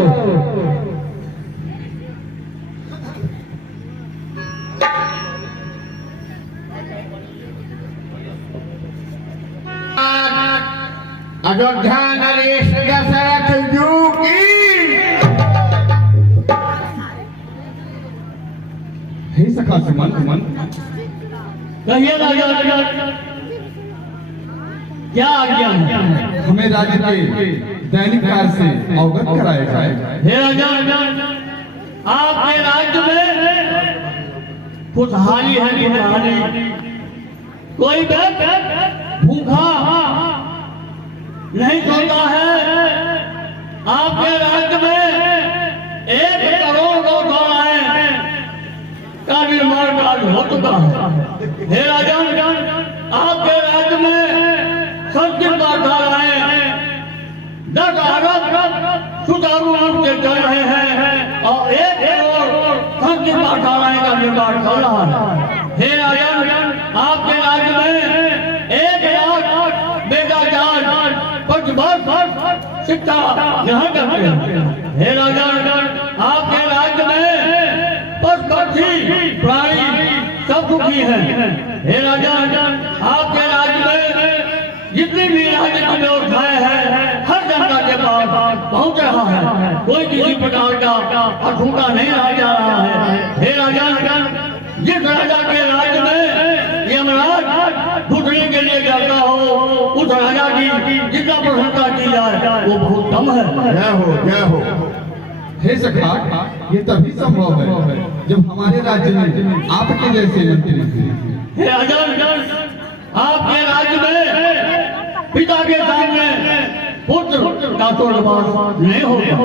अयोध्या नरेश दशरथ जू की। हे सखा सुमन, कहिए राजा, क्या आज्ञा है? हमें राज्य के दैनिक कार्य से अवगत कराया जाए। हे राजा, आपके राज्य में खुशहाली है, खुशहाली। कोई व्यक्ति भूखा नहीं सोता है। आपके राज्य में 1 करोड़ गौशालाएं का निर्माण कार्य हो चुका है। हे राजा, आपके राज्य में संस्कृत पाठशालाएं 10 अरब सुचारू रूप से चल रहे हैं और 1 करोड़ संस्कृत पाठशालाएं का निर्माण कर रहा है। हे राजा, आपके राज्य में 1 लाख बेदाचार शिक्षा ग्रहण करते हैं। हे राजा, आपके राज्य में पशु पक्षी प्राणी सब सुखी हैं। हे राजा, आपके राज्य में जितनी भी राज्य की व्यवस्थाएं हैं हर जनता के पास पहुंच रहा है। कोई किसी प्रकार का अछूता नहीं रह जा रहा है। हे राजा, जिस राजा के राज्य में यमराज घुटने के लिए जाता हो उस राजा की जितना प्रशंसा की जाए वो बहुत कम है। जय हो। हे सखा, ये तभी संभव है जब हमारे राज्य में आपके जैसे मंत्री थे। हे राजा, आपके राज्य में पिता के सामने पुत्र का तो निवास नहीं होगा।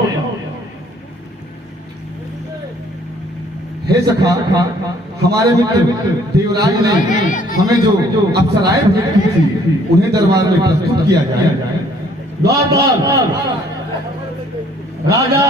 हे सखा, हमारे मित्र देवराज ने हमें जो अप्सराएं भेंट की थी उन्हें दरबार में प्रस्तुत किया जाए। द्वारपाल राजा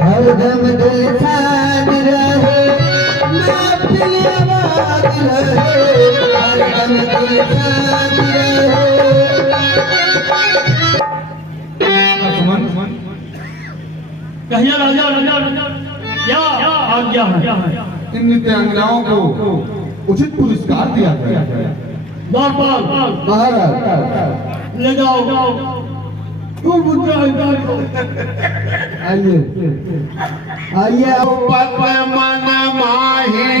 हरदम दिल साथ रहे, महफिल आबाद रहे, हरदम दिल साथ रहे। कहिए राजा क्या आज्ञा है? इन नित्यांगनाओं को उचित पुरस्कार दिया जाए। द्वारपाल महाराज ले जाओ। आइए आइए पद मन माही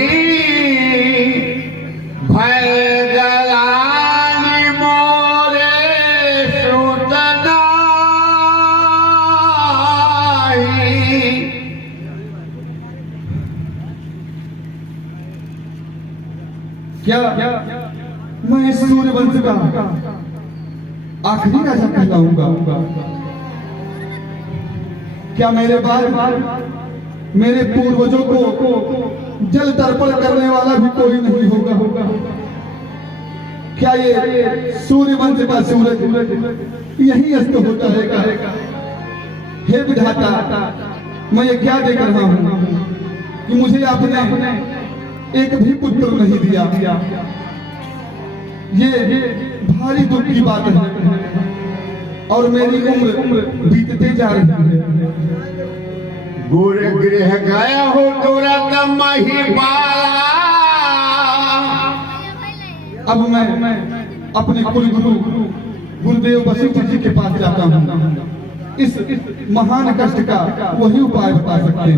भय गलानी मोरे सुतनाही। क्या मैं इस सूर्यवंश का आखिरी राजा कहलाऊंगा? क्या मेरे बाद मेरे पूर्वजों को जल तर्पण करने वाला भी कोई नहीं होगा? क्या ये सूर्यवंश का सूरज यही अस्त होता है? हे विधाता, मैं ये क्या देख रहा हूँ कि मुझे आपने एक भी पुत्र नहीं दिया। ये भारी दुख की बात है और मेरी उम्र बीतते जा रही है। गुर गृह गया हो तुरंत महिपाला। अब मैं अपने कुलगुरु गुरुदेव वशिष्ठ जी के पास जाता हूँ। इस महान कष्ट का वही उपाय बता सकते हैं।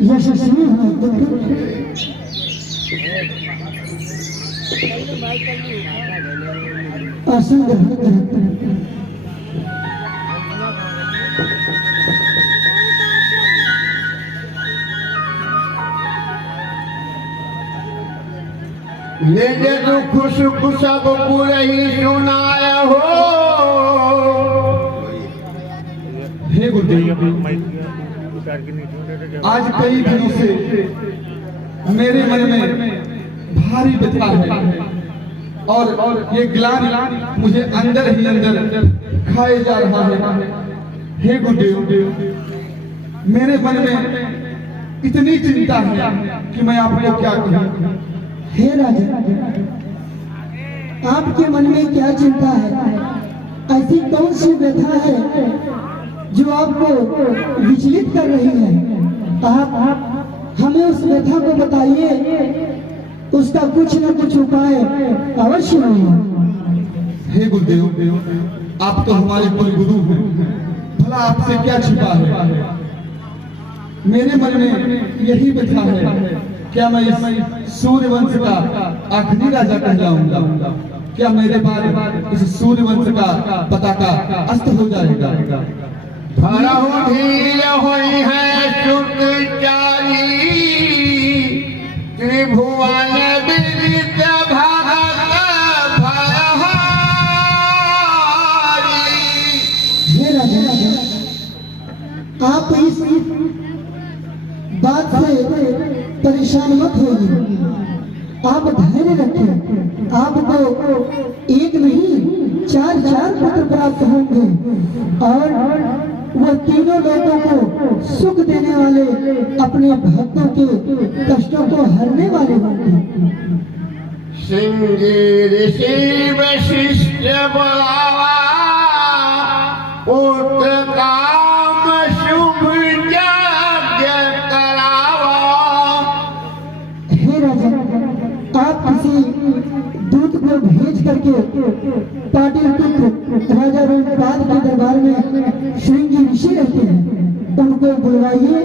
यशस्वी आसन ग्रहण करते हैं। ले जे दुख सुख सब पुरही सुनाया हो। हे गुरुदेव, आज कई दिनों से मेरे मन में भारी व्यथा है और ये ग्लानि मुझे अंदर ही अंदर खाए जा रहा है। हे गुरुदेव, मेरे मन में इतनी चिंता है कि मैं आपको क्या कहूं। हे राजा, आपके मन में क्या चिंता है? ऐसी कौन सी व्यथा है जो आपको विचलित कर रही है? आप हमें उस व्यथा को बताइए, उसका कुछ न कुछ उपाय अवश्य होगा। हे गुरुदेव, आप तो हमारे कुल गुरु हैं, भला आपसे क्या छिपा है? मेरे मन में यही व्यथा है, क्या मैं इस सूर्यवंश का आखिरी राजा कहलाऊंगा? क्या मेरे बाद इस सूर्यवंश का पताका अस्त हो जाएगा? भरहु ढील होई है सुत चारी, त्रिभुवन विदित भगत भयहारी। हे राजा, आप इस बात से परेशान मत होइए। आप धैर्य रखें, आपको एक नहीं 4 पुत्र प्राप्त होंगे और वह तीनों लोगों को सुख देने वाले, अपने भक्तों के कष्टों को हरने वाले होंगे। श्रृंगी ऋषि वशिष्ठ बुलावा, पुत्र काम शुभ यज्ञ करावा। हे राजा, आप किसी दूत को भेज करके पाटिल पुत्र राजा रोमपाद के दरबार में श्रृंगी ऋषि रहते हैं, उनको बुलवाइए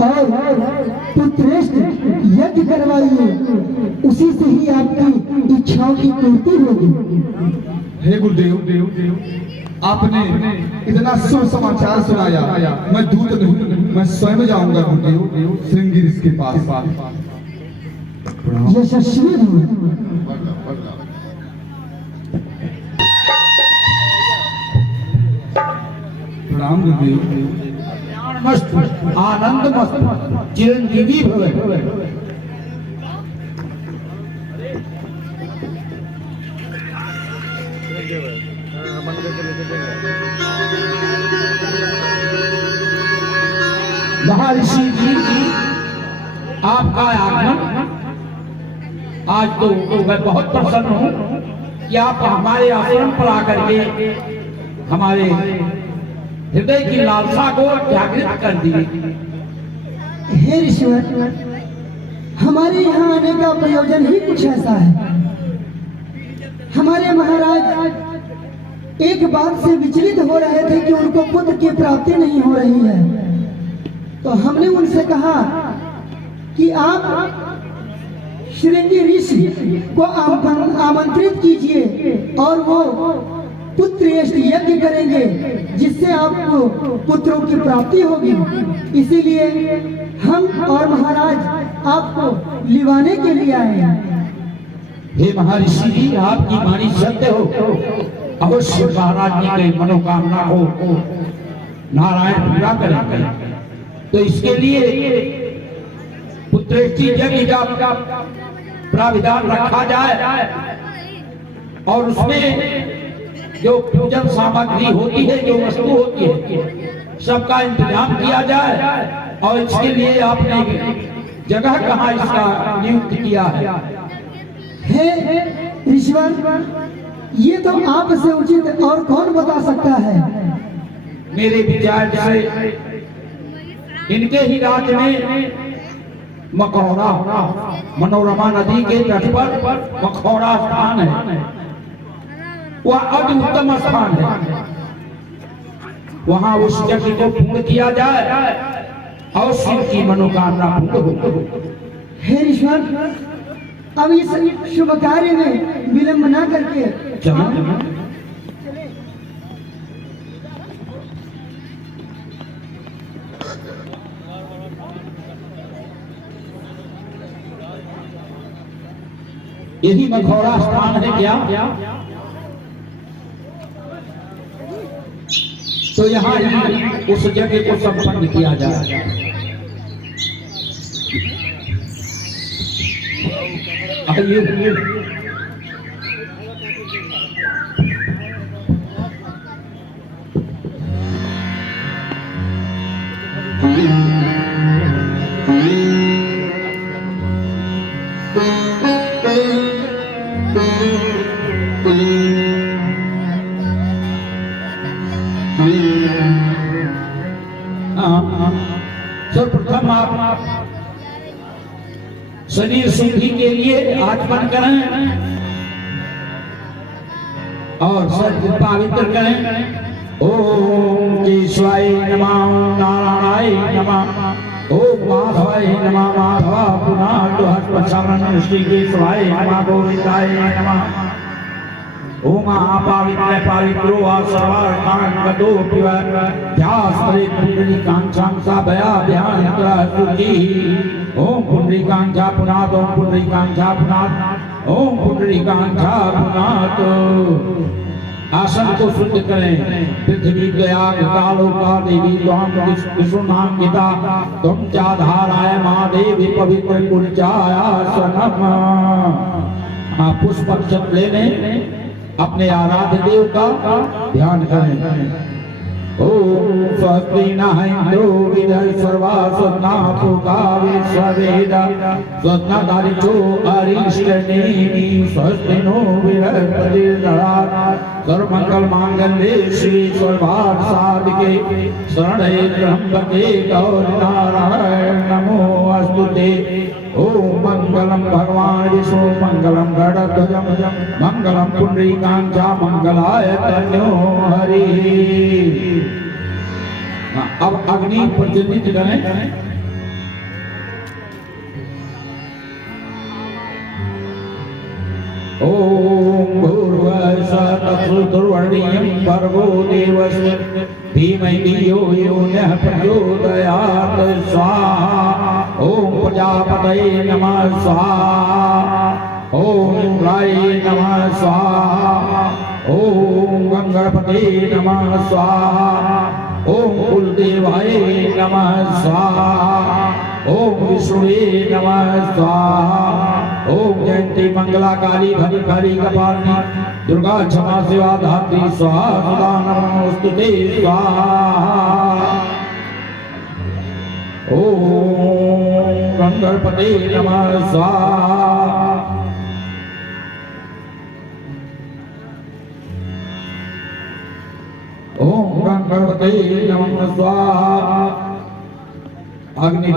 और पुत्रेष्ठ यज्ञ करवाइए, उसी से ही आपकी इच्छाओं की पूर्ति होगी। हे गुरुदेव, आपने इतना शुभ समाचार सुनाया, मैं दूत नहीं, मैं स्वयं जाऊंगा गुरुदेव श्रृंगी ऋषि के पास। यशस्वी हुए। प्रणाम गुरुदेव। मस्त आनंद मस्त चिरंजीवी भवे। महर्षि जी आपका आगमन आज तो मैं बहुत प्रसन्न हूँ कि आप हमारे आश्रम पर आकर के हमारे हृदय की लालसा को जागृत कर दिए। हे ऋषिवर, हमारे यहाँ आने का प्रयोजन ही कुछ ऐसा है। हमारे महाराज एक बात से विचलित हो रहे थे कि उनको पुत्र की प्राप्ति नहीं हो रही है, तो हमने उनसे कहा कि आप श्रृंगी ऋषि को आमंत्रित कीजिए और वो पुत्रेष्ठ यज्ञ करेंगे, जिससे आपको पुत्रों की प्राप्ति होगी। इसीलिए हम और महाराज आपको लिवाने के लिए आए हैं। हे महर्षि जी, आपकी वाणी सत्य हो, अवश्य महाराज जी की मनोकामना हो नारायण पूरा करेंगे। तो इसके लिए पुत्रेष्ठी यज्ञ का प्राविधान रखा जाए और उसमें जो पूजन सामग्री होती है, जो वस्तु होती है, सबका इंतजाम किया जाए। और इसके लिए आपने जगह कहाँ इसका नियुक्त किया है? हे ऋषिवर, ये तो आपसे उचित और कौन बता सकता है। मेरे विचार से इनके ही राज्य में मखौड़ा, मनोरमा नदी के तट पर मखौड़ा स्थान है, वह अति उत्तम स्थान है। वहां उस यज्ञ को पूर्ण किया जाए और शिव की मनोकामना पूर्ण हो। हे ऋषिवर, अब इस शुभ कार्य में विलंब न करके चलो। यही मखौड़ा स्थान है क्या? तो यहाँ ही उस जगह को संपन्न किया जाए। आइए सर्वप्रथम आप शरीर शुद्धि के लिए आचमन करें और शरीर पवित्र करें। ओम केशवाय नमः, नारायणाय नमः, ओम माधवाय नमः, माधवा पुनः प्रसारण श्री केशवाय नमः, गोविंदाय नमः। ओम महापावित्र पावित्रो वा सर्वार्थान्गतो ध्यास्त्रे पुंडरीकांक्षांसा भया भयांतरा सुखी। ओम पुंडरीकांक्षा पुनात, ओम पुंडरीकांक्षा पुनात, ओम पुंडरीकांक्षा पुनात। आसन को शुद्ध करें। पृथ्वी गया कालो का देवी त्वाम विष्णु नाम गीता तुम चाधाराय महादेवी पवित्र कुलचायासनम। पुष्प अक्षत ले लें, अपने आराध्य देव का ध्यान करें। ओम स्वस्ति न इंद्रो विदय सर्वा स्वस्ना पूर्वा विश्ववेद स्वस्ना दारिचो अरिष्टनेमि स्वस्ति नो बृहस्पति ददातु सर्वमंगल मांगल्ये श्री सर्वार्थ साधिके शरणे त्र्यंबके गौरी नारायण नमोस्तुते। ओम मंगलम भगवान विष्णु मंगलम गरुड़ध्वजम मंगलम पुंडरीकांचा मंगलाय तन्यो हरि। अब अग्नि प्रज्वलित करें। ओम भूर्भुवस्सुः तत्सवितुर्वरेण्यं भर्गो देवस्य धीमहि धियो यो नः प्रचोदयात् स्वाहा। ओम प्रजापतये नमः स्वाहा। ओम इंद्राय नमः स्वाहा। ओम गंगणपतये नमः स्वाहा। ओम कुलदेवाय नमः स्वाहा। ओम विष्णुवे नमः स्वाहा। ओम जयंती मंगला काली भद्रकाली कपालिनी दुर्गा क्षमा शिवा धात्री स्वाहा सदा नमोस्तुते स्वाहा। ओम गंगणपते नमः स्वाहा। ओम गंगणपते नमः स्वाहा। अग्नि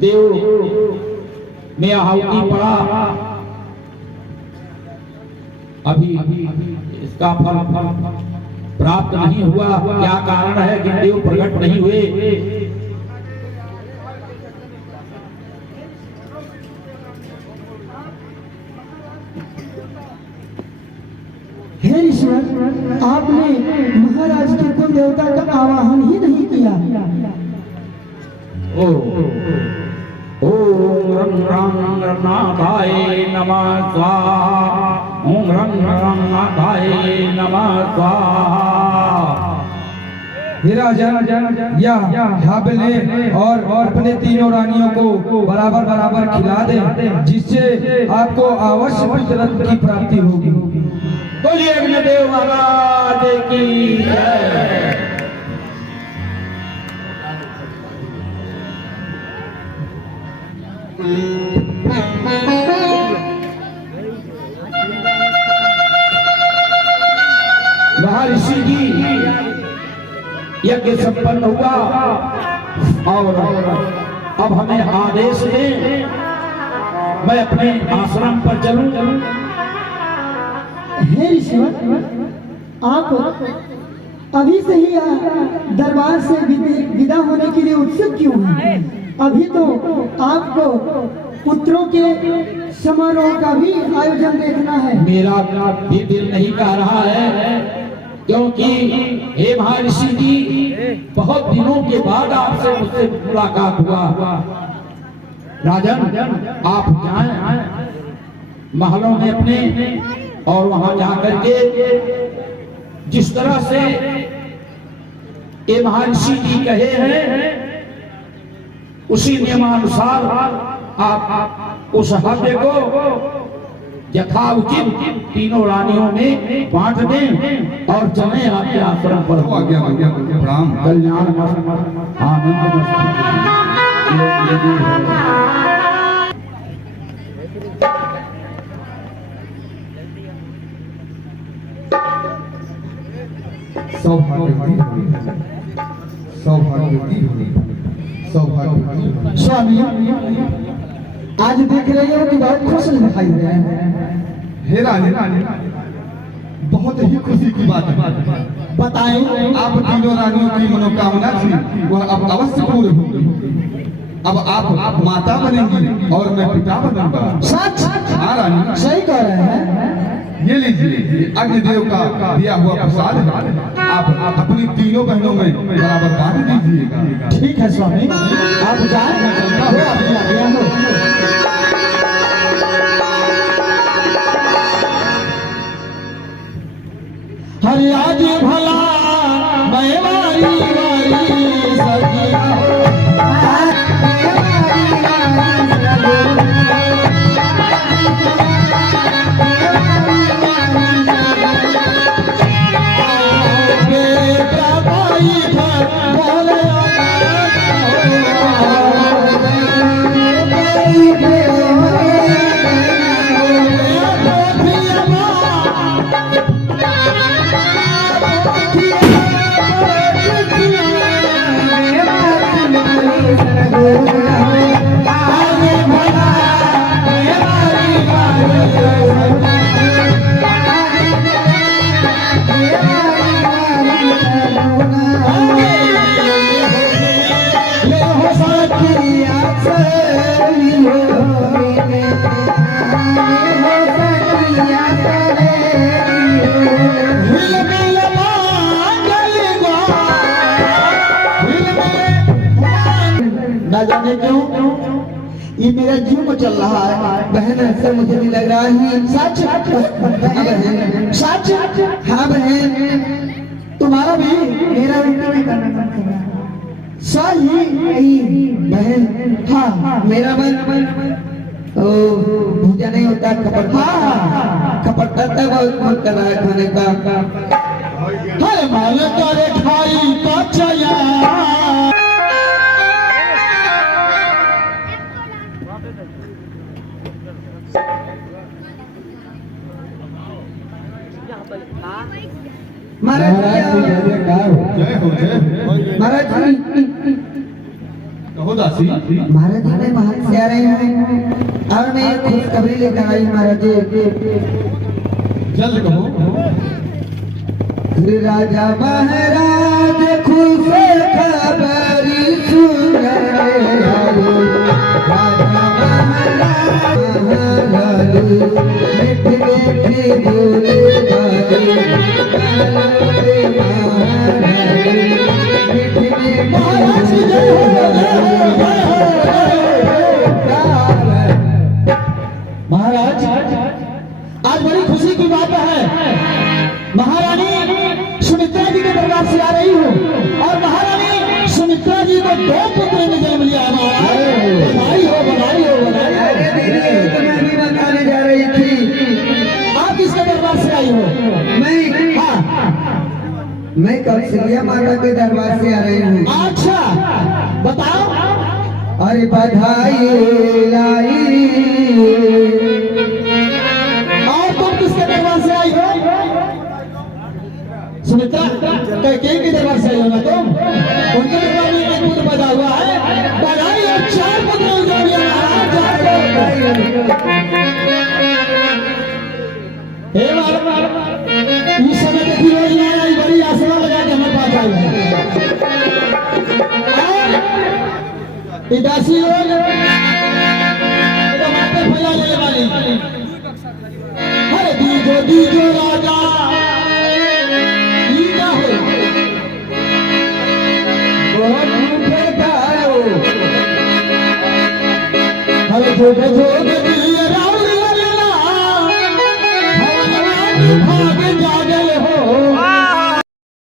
देव में आहुति पड़ा, अभी इसका फल प्राप्त नहीं हुआ। क्या कारण है कि देव प्रकट नहीं हुए? हे ईश्वर, आपने महाराज के कुल देवता का आवाहन ही नहीं किया। ओम रंग रंग रंगनाथाय नमः स्वाहा। ओम रंग रंगनाथाय नमः स्वाहा। हे राजन, यहाँ पे ले और अपने तीनों रानियों को बराबर बराबर खिला दे, जिससे आपको अवश्य पुत्र की प्राप्ति होगी। बोलिए अग्निदेव महाराज की जय। महर्षि जी यज्ञ संपन्न हुआ और अब हमें आदेश दें, मैं अपने आश्रम पर चलूं। हे ईश्वर, आप अभी से ही दरबार से विदा होने के लिए उत्सुक क्यों हैं? अभी तो आपको पुत्रों के समारोह का भी आयोजन देखना है। मेरा भी दिल नहीं कह रहा है, क्योंकि हे महर्षि जी, बहुत दिनों के बाद आपसे मुझसे मुलाकात हुआ। राजन, आप जाएं महलों में अपने, और वहां जाकर के जिस तरह से ये महर्षि जी कहे हैं, उसी नियमानुसार आप उस हव्य को यथाउचित तीनों रानियों में बांट दें और चलें आपके आश्रम पर। प्रणाम। कल्याण आनंद स्वामी, आज देख रहे हो कि बहुत खुश दिखाई दे रहे हैं। हे रानी, बहुत ही खुशी की बात है। बताएं। आप तीनों रानियों की मनोकामना थी, वह अब अवश्य पूर्ण होगी। अब आप माता बनेंगी और मैं पिता बनूंगा। सच? हाँ रानी, सही कह रहे हैं। ये लीजिए, अग्निदेव का दिया हुआ प्रसाद है। आप अपनी तीनों बहनों में बराबर बांट दीजिएगा। ठीक है स्वामी, आप जाएं, मैं चलता हूँ, अपनी आज्ञा हो। ना जाने क्यों ये मेरा जीव को चल रहा है। बहन ऐसा मुझे भी लग रहा है। सच बहन सच हाँ बहन, तुम्हारा भी मेरा भी नहीं करना सही बहन। हाँ मेरा मन ओ भूजा नहीं होता, खपड़ता था, बहुत मन कर रहा है खाने का। हर माल करे खाई पचया महाराज जय हो जय हो। महाराज कहो दासी। महाराज जी मैं महल से आ रहे हैं और मैं एक खुशखबरी लेकर आई महाराज जी। जल्द कहो। श्री राजा महाराज खुश खबरी सुन रहे हो। राजा महाराज मीठी मीठी बोले महाराज आज बड़ी खुशी की बात है। महारानी सुमित्रा जी के दरबार से आ रही हूँ और महारानी सुमित्रा जी को 2 पुत्र ने जन्म लिया है। महाराज बधाई हो बधाई हो बधाई हो। अरे दीदी तो मैं भी बताने जा रही थी। आप किसके दरबार से आई हो? मैं मैं कौशल्या माता के दरबार से आ रही हूँ। अच्छा बताओ। अरे बधाई लाई। और तुम किसके दरबार से आई हो? सुमित्रा कैकेयी के दरबार से आई हो ना तुम? उनके दरबार में एक पुत्र पैदा हुआ है। बधाई और 4 पुत्र हो गए महाराज। हे महाराज इस समय देखी योजना आई बड़ी आसरा लगा के हमें पास आई है। और दासी लोग माथे फैला ले वाली अरे दीजो राजा ई क्या हो बहुत झूठे गायो। अरे जोग दिया राउल लला भगवान भाग जाग